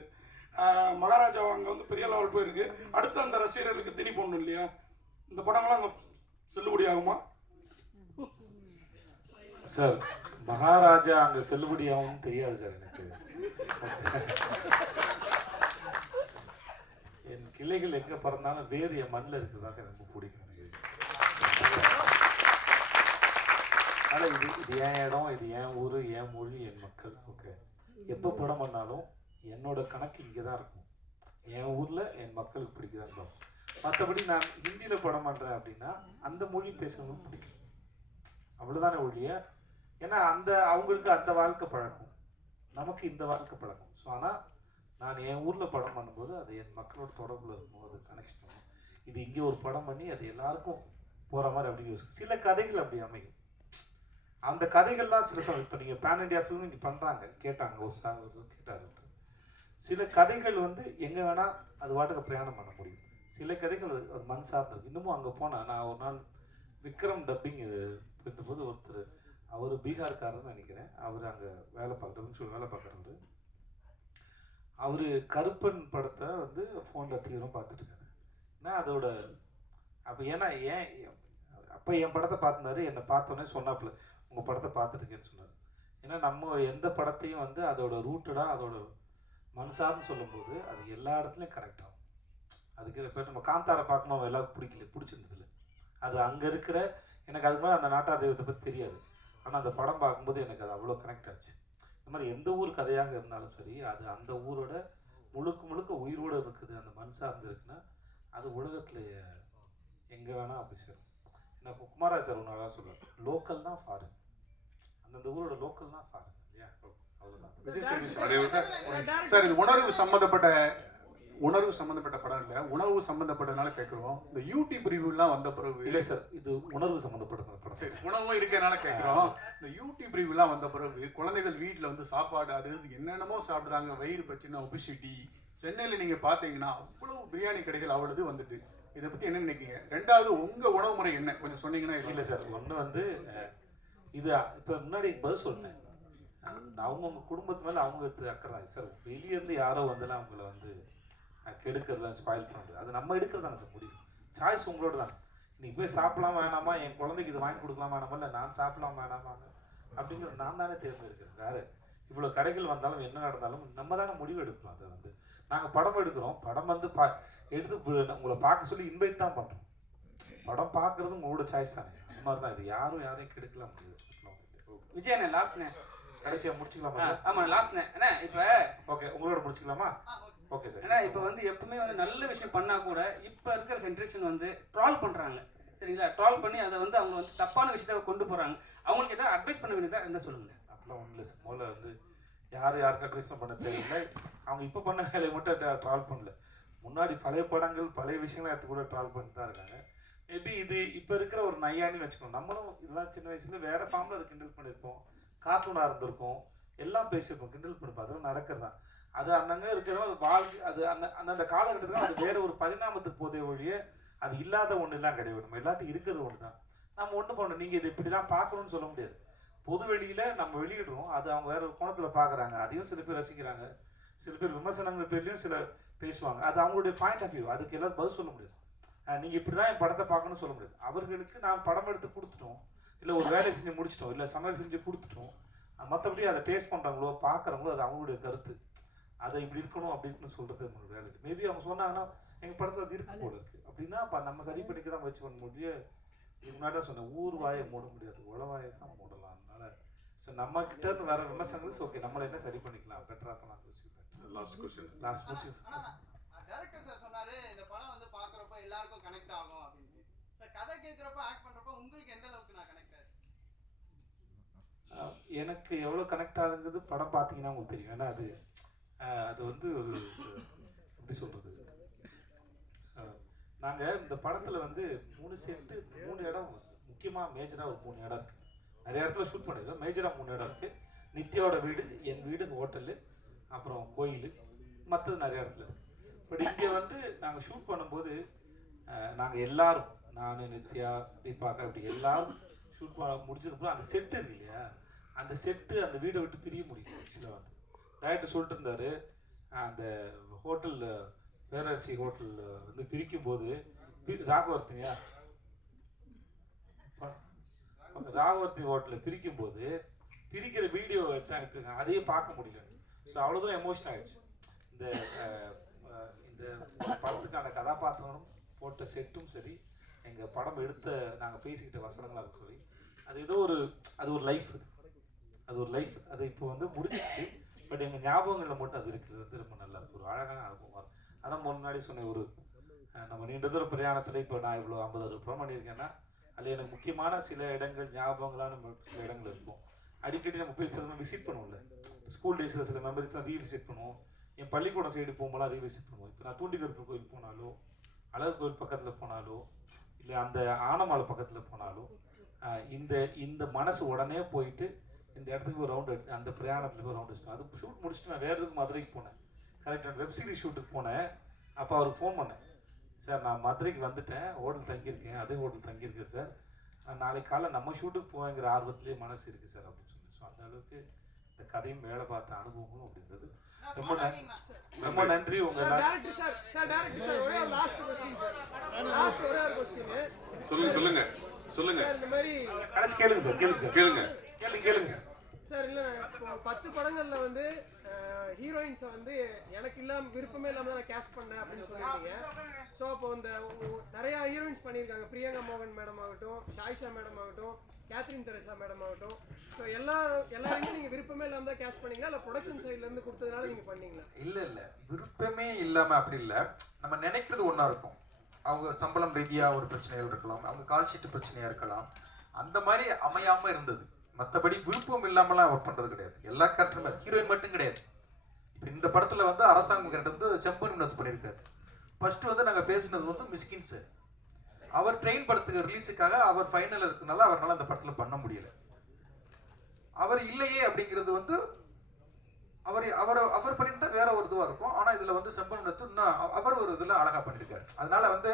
மகாராஜா அங்கே வந்து பெரிய லெவல் போயிருக்கு. அடுத்து அந்த ரசிகர்களுக்கு திணி போடணும் இல்லையா? இந்த படங்கள்லாம் அங்கே செல்லுபடி ஆகுமா? சார் மகாராஜா அங்கே செல்லுபடி ஆகும்னு தெரியாது சார் எனக்கு. என் கிளைகள் எங்கே பிறந்தாலும் வேறு என் மண்ணில் இருக்குது தான் சார் ரொம்ப பிடிக்கும். ஆனால் இது என் இடம், இது என் ஊர், என் மொழி, என் மக்கள். ஓகே, எப்போ படம் பண்ணாலும் என்னோட கணக்கு இங்கே தான் இருக்கும். என் ஊரில் என் மக்களுக்கு பிடிக்குதான் இருக்கும். மற்றபடி நான் ஹிந்தியில் படம் பண்ணுறேன் அப்படின்னா அந்த மொழி பேசுறதும் பிடிக்கும், அவ்வளோதானே ஒழிய. ஏன்னா அவங்களுக்கு அந்த வாழ்க்கை பழக்கம், நமக்கு இந்த வாழ்க்கை பழக்கம். ஸோ ஆனால் நான் என் ஊரில் படம் பண்ணும்போது அது என் மக்களோட தொடர்பில் இருக்கும், அது கனெக்ஷன் பண்ணும். இது இங்கே ஒரு படம் பண்ணி அது எல்லாருக்கும் போகிற மாதிரி அப்படி யோசிக்கும். சில கதைகள் அப்படி அமையும். அந்த கதைகள் தான் சில சமயம் இப்போ நீங்கள் பேன் இண்டியா ஃபிலிம் இங்கே பண்ணுறாங்க, கேட்டாங்க ஒரு கேட்டார். சில கதைகள் வந்து எங்கே வேணால் அது வாட்டுக்கு பிரயாணம் பண்ண முடியும். சில கதைகள் ஒரு மண் சார்ந்திருக்கு. இன்னமும் அங்கே போனால், நான் ஒரு நாள் விக்ரம் டப்பிங் போது ஒருத்தர், அவர் பீகார்காரன்னு நினைக்கிறேன், அவர் அங்கே வேலை பார்க்குறதுன்னு வேலை பார்க்குறவர். அவர் கருப்பன் படத்தை வந்து ஃபோனில் தீவிரம் பார்த்துட்டு இருக்காரு. ஏன்னா அதோட அப்போ அப்போ என் படத்தை பார்த்துனாரு, என்னை பார்த்தோன்னே சொன்னாப்புல உங்கள் படத்தை பார்த்துருக்கேன்னு சொன்னார். ஏன்னா நம்ம எந்த படத்தையும் வந்து அதோட ரூட்டடாக அதோட மனசார்னு சொல்லும்போது அது எல்லா இடத்துலையும் கனெக்ட் ஆகும். அதுக்கு இப்போ நம்ம காந்தாரை பார்க்கணும் எல்லாருக்கும் பிடிச்சிருந்ததில்ல. அது அங்கே இருக்கிற எனக்கு அதுக்கு மேலே அந்த நாட்டார் தெய்வத்தை பற்றி தெரியாது. ஆனால் அந்த படம் பார்க்கும்போது எனக்கு அது அவ்வளோ கனெக்ட் ஆச்சு. இந்த மாதிரி எந்த ஊர் கதையாக இருந்தாலும் சரி, அது அந்த ஊரோட முழுக்க உயிரோடு இருக்குது, அந்த மண் சார்ந்து இருக்குன்னா அது உலகத்தில் எங்கே வேணால் அப்படி சேரும். ஏன்னா குமாராஜ் சார் ஒன்று அழகாக சொல்லுவார், லோக்கல் தான் ஃபாரின், அந்தந்த ஊரோட லோக்கல் தான் ஃபாரின் இல்லையா? அவ்வளோதான் சார். இது உணர்வு சம்மந்தப்பட்ட படம் இல்லை, உணவு சம்மந்தப்பட்டதுனால கேட்குறோம். இந்த யூடியூப் ரிவ்யூலாம் வந்த பிறகு இல்லை சார், இது உணர்வு சம்மந்தப்பட்ட படம். சரி, உணவும் இருக்கிறதுனால கேட்குறோம். இந்த யூடியூப் ரிவ்யூலாம் வந்த பிறகு குழந்தைகள் வீட்டில் வந்து சாப்பாடு அது என்னென்னமோ சாப்பிட்றாங்க, வயிறு பிரச்சனை, ஒபிசிட்டி. சென்னையில் நீங்கள் பார்த்தீங்கன்னா அவ்வளோ பிரியாணி கடைகள் அவ்வளவு வந்துட்டு. இதை பற்றி என்ன நினைக்கிறீங்க? ரெண்டாவது உங்கள் உணவு முறை என்ன கொஞ்சம் சொன்னீங்கன்னா. இல்லை சார், ஒன்று வந்து இது இப்போ முன்னாடி பதில் சொன்னேன், அவங்க குடும்பத்து மேலே அவங்க எடுத்து அக்கறை சார். வெளியேருந்து யாரோ வந்தெல்லாம் அவங்கள வந்து கெடுக்கிறதுலாம் ஸ்பாயில் பண்ணுறது, அது நம்ம எடுக்கிறது தானே சார் முடியும். சாய்ஸ் உங்களோட தான். நீங்கள் போய் சாப்பிடலாம் வேணாமா, என் குழந்தைக்கு இது வாங்கி கொடுக்கலாம் வேணாமா, இல்லை நான் சாப்பிடலாம் வேணாமாங்க அப்படிங்கிறது நான் தானே தேர்ந்தெடுக்கிறேன். வேறு இவ்வளோ கடைகள் வந்தாலும் என்ன நடந்தாலும் நம்ம தானே முடிவு எடுக்கிறோம். அதை வந்து நாங்கள் படம் எடுக்கிறோம், படம் வந்து எடுத்து உங்களை பார்க்க சொல்லி இன்வைட் தான் பண்ணுறோம். படம் பார்க்குறது உங்களோட சாய்ஸ் தானே. அந்த மாதிரி தான் இது, யாரையும் கெடுக்கலாம் முடியாது. விஜயண்ணே லாஸ்ட்ண்ணே, கடைசியாக முடிச்சுக்கலாமா? ஆமாம் லாஸ்ட்ண்ணே. அண்ணா இப்போ ஓகே, உங்களோட முடிச்சுக்கலாமா? Okay sir. ஏன்னா இப்போ வந்து எப்பவுமே வந்து நல்ல விஷயம் பண்ணால் கூட இப்போ இருக்கிற ஜென்ரேஷன் வந்து ட்ரால் பண்ணுறாங்க, சரிங்களா? ட்ரால் பண்ணி அதை வந்து அவங்க வந்து தப்பான விஷயத்தை கொண்டு போகிறாங்க. அவங்களுக்கு எதாவது அட்வைஸ் பண்ண வேண்டியதாக இருந்தால் சொல்லுங்கள். அப்படிலாம் ஒன்றும் இல்லை சார். முதல்ல வந்து யாருக்கு அட்வைஸ் பண்ண தேவையில்லை. அவங்க இப்போ பண்ண வேலையை மட்டும் ட்ரால் பண்ணல, முன்னாடி பழைய படங்கள் பழைய விஷயங்கள்லாம் எடுத்து கூட ட்ரால் பண்ணிட்டு தான் இருக்காங்க. மேபி இது இப்போ இருக்கிற ஒரு நையானின்னு வச்சுக்கணும். நம்மளும் இதெல்லாம் சின்ன வயசில் வேறு ஃபார்மில் அதை கிண்டல் பண்ணியிருப்போம், கார்ட்டூனாக இருந்திருக்கும், எல்லாம் பேசியிருப்போம், கிண்டல் பண்ணிப்போம். அதெல்லாம் நடக்கிறது தான். அது அந்தங்க இருக்கிற வாழ்க்கை, அது அந்த காலகட்டத்தில் அது வேற ஒரு பரிணாமத்துக்கு போதே ஒழிய அது இல்லாத ஒன்றுலாம் கிடையாது. நம்ம எல்லாத்தையும் இருக்கிறது ஒன்று தான். நம்ம ஒன்று பண்ணணும், நீங்கள் இது இப்படி தான் பார்க்கணும்னு சொல்ல முடியாது. பொது வெளியில் நம்ம வெளியிடுறோம், அது அவங்க வேற ஒரு கோணத்தில் பார்க்குறாங்க, அதையும் சில பேர் ரசிக்கிறாங்க, சில பேர் விமர்சனங்கள் பேர்லையும் சில பேசுவாங்க. அது அவங்களுடைய பாயிண்ட் ஆஃப் வியூ, அதுக்கு எல்லாரும் பதில் சொல்ல முடியாது. நீங்கள் இப்படி தான் என் படத்தை பார்க்கணும்னு சொல்ல முடியாது. அவர்களுக்கு நான் படம் எடுத்து கொடுத்துட்டோம், இல்லை ஒரு வேலை செஞ்சு முடிச்சிட்டோம், இல்லை சமையல் செஞ்சு கொடுத்துட்டோம். மற்றபடி அதை டேஸ்ட் பண்ணுறாங்களோ பார்க்குறவங்களோ அது அவங்களுடைய கருத்து. அதை இப்படி இருக்கணும் அப்படின்னு சொல்கிறது நம்மளோட வேலை. மேபி அவங்க சொன்னாங்கன்னா எங்கள் படத்தில் அது இருக்கு போல இருக்குது அப்படின்னா அப்போ நம்ம சரி பண்ணிக்க தான் வச்சு பண்ண முடியும். இதுக்கு முன்னாடி தான் சொன்னேன், ஊர் வாயை மூட முடியாது, உளவாயை தான் மூடலாம். அதனால ஸோ நம்ம கிட்ட இருந்து வர விமர்சனங்கள் ஓகே, நம்மளை என்ன சரி பண்ணிக்கலாம், பெட்டராக தான் நான் யோசிப்பேன். Last question. Last question. Director sir சொன்னாரு இந்த படம் வந்து பார்க்குறப்ப எல்லாருக்கும் கனெக்ட் ஆகும் அப்படின்னு. சார் கதை கேட்குறப்ப ஆக்ட் பண்ணுறப்ப உங்களுக்கு எந்த அளவுக்கு நான் கனெக்ட் ஆச்சு? எனக்கு எவ்வளோ கனெக்ட் ஆகுங்கிறது படம் பார்த்தீங்கன்னா உங்களுக்கு தெரியும். ஏன்னா அது வந்து ஒரு எப்படி சொல்கிறது, நாங்கள் இந்த படத்தில் வந்து 3 செட்டு 3 இடம் முக்கியமாக மேஜராக ஒரு 3 இடம் இருக்குது. நிறைய இடத்துல ஷூட் பண்ணியிருக்கோம், மேஜராக 3 இடம் இருக்குது. நித்யாவோட வீடு, என் வீடு, ஹோட்டலு, அப்புறம் கோயில், மற்றது நிறைய இடத்துல இருக்குது. பட் இங்கே வந்து நாங்கள் ஷூட் பண்ணும்போது நாங்கள் எல்லாரும், நான், நித்யா, தீபாக்கா இப்படி எல்லாரும் ஷூட் முடிச்சதுக்கப்புறம் அந்த செட்டு இருக்கு இல்லையா, அந்த செட்டு அந்த வீடை விட்டு பிரிய முடியும். ஆக்சுவலாக வந்து டைரக்டர் சொல்லிட்டு இருந்தார், அந்த ஹோட்டலில் பேரரசி ஹோட்டலில் வந்து பிரிக்கும் போது ராகவர்த்தினியா ராகவர்த்தி ஹோட்டலில் பிரிக்கும் போது பிரிக்கிற வீடியோ எடுத்து அனுப்பியிருக்காங்க, அதையே பார்க்க முடியல. ஸோ அவ்வளோதான் எமோஷன் ஆகிடுச்சு. இந்த படத்துக்கான கதாபாத்திரம் போட்ட செட்டும் சரி, எங்கள் படம் எடுத்த நாங்கள் பேசிக்கிட்ட வசனங்களாக இருக்கும் சரி, அது ஏதோ அது ஒரு லைஃப், அது ஒரு லைஃப். அது இப்போ வந்து முடிஞ்சிச்சு. பட் எங்கள் ஞாபகங்களில் மட்டும் அது இருக்கிறது வந்து ரொம்ப நல்லா இருக்குது, ஒரு அழகான அனுபவம். அதான் முன்னாடி சொன்ன நம்ம நீண்ட தூர பிரயாணத்தில் இப்போ நான் இவ்வளோ 50-60 படம் பண்ணியிருக்கேன்னா அதில் எனக்கு முக்கியமான சில இடங்கள் ஞாபகங்களான சில இடங்கள் இருக்கும். அடிக்கடி நம்ம போய் சில விசிட் பண்ணுவோம்ல, ஸ்கூல் டேஸில் சில மெமரிஸ்லாம் ரீவிசிட் பண்ணுவோம். என் பள்ளிக்கூடம் சைடு போகும்போது ரீவிசிட் பண்ணுவோம். இப்போ நான் தூண்டிகருப்பு கோயில் போனாலோ, அழகு கோயில் பக்கத்தில் போனாலோ, இல்லை அந்த ஆனமலை பக்கத்தில் போனாலோ, இந்த மனசு உடனே போயிட்டு இந்த இடத்துக்கு ஒரு ரவுண்ட் எடுத்து அந்த பிரயாணத்தில் போய் ரவுண்ட் அடிச்சிட்டோம். அது ஷூட் முடிச்சுட்டு நான் வேறு எதுக்கு மதுரைக்கு போனேன். கரெக்டாக வெப் சீரிஸ் ஷூட்டுக்கு போனேன். அப்போ அவருக்கு ஃபோன் பண்ணேன், சார் நான் மதுரைக்கு வந்துட்டேன், ஹோட்டல் தங்கியிருக்கேன், அதே ஹோட்டல் தங்கியிருக்கேன் சார், நான் நாளைக்கு காலைல நம்ம ஷூட்டுக்கு போவேங்கிற ஆர்வத்திலே மனசு இருக்குது சார் அப்படின்னு சொன்னேன். ஸோ அந்த அளவுக்கு இந்த கதையும் வேலை பார்த்த அனுபவமும் அப்படின்றது. ரொம்ப நன்றி. சொல்லுங்க சொல்லுங்க சொல்லுங்க. கடைசி கேளுங்க சார், கேளுங்க சார், கேளுங்க கேளுங்க சார். சார் இல்லை இப்போ 10 படங்கள்ல வந்து ஹீரோயின்ஸை வந்து எனக்கு இல்லாம விருப்பமே இல்லாமல் நான் கேஸ்ட் பண்ணேன் அப்படின்னு சொல்லியிருக்கீங்க. ஸோ அப்போ இந்த நிறைய ஹீரோயின்ஸ் பண்ணியிருக்காங்க. பிரியங்கா மோகன் மேடம் ஆகட்டும், ஷாயிஷா மேடம் ஆகட்டும், கேத்ரின் தெரசா மேடம் ஆகட்டும். ஸோ எல்லாருமே நீங்கள் விருப்பமே இல்லாமல் தான் கேஸ்ட் பண்ணீங்களா இல்லை ப்ரொடக்ஷன் சைட்லேருந்து கொடுத்ததுனால நீங்கள் பண்ணீங்களா? இல்லை விருப்பமே இல்லாமல் அப்படி இல்லை. நம்ம நினைக்கிறது ஒன்றா இருக்கும். அவங்க சம்பளம் ரீதியாக ஒரு பிரச்சனைகள் இருக்கலாம், அவங்க கால் ஷீட்டு பிரச்சனையாக இருக்கலாம், அந்த மாதிரி அமையாமல் இருந்தது. மற்றபடி விருப்பம் இல்லாமலாம் ஒர்க் பண்ணுறது கிடையாது. எல்லா கேரக்டருமே ஹீரோயின் மட்டும் கிடையாது. இப்போ இந்த படத்தில் வந்து அரசாங்கம் கேரக்டர் வந்து செம்பன் வினோத் பண்ணியிருக்காரு. ஃபர்ஸ்ட் வந்து நாங்கள் பேசினது வந்து மிஸ்கின் சார். அவர் ட்ரெயின் படத்துக்கு ரிலீஸுக்காக அவர் ஃபைனல் இருக்கிறதுனால அவரால் அந்த படத்தில் பண்ண முடியல. அவர் இல்லையே அப்படிங்கிறது வந்து அவர் பண்ணிட்டா வேற ஒரு இதுவாக இருக்கும். ஆனால் இதில் வந்து செம்பன் வினோத் இன்னும் அவர் ஒரு இதில் அழகாக பண்ணியிருக்காரு. அதனால வந்து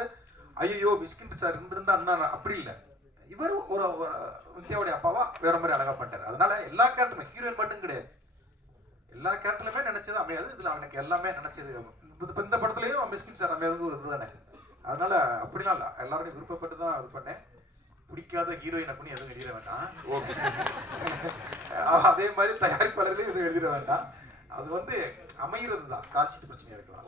ஐயோ மிஸ்கின் சார் இருந்திருந்தா இன்னும் அப்படி இல்லை, இவர் ஒரு வித்யாவுடைய அப்பாவா வேற மாதிரி அழகா பண்ணிட்டாரு. அதனால எல்லா கேரக்டருமே ஹீரோயின் மட்டும் கிடையாது, எல்லா கேரக்டருமே நினைச்சது அமையாது. இதுல அவனுக்கு எல்லாமே நினைச்சது. இந்த படத்துலயும் மிஸ்கின் சார் அமையாது ஒரு இதுதானே. அதனால அப்படிலாம் இல்லை, எல்லாருடைய விருப்பப்பட்டு தான் இது பண்ணேன். பிடிக்காத ஹீரோயின் அப்படின்னு எதுவும் எழுதிட வேண்டாம். ஓகே, அதே மாதிரி தயாரிப்பாளர்களையும் எதுவும் எழுதிட வேண்டாம். அது வந்து அமைகிறது தான். காட்சி பிரச்சனையா இருக்கலாம்.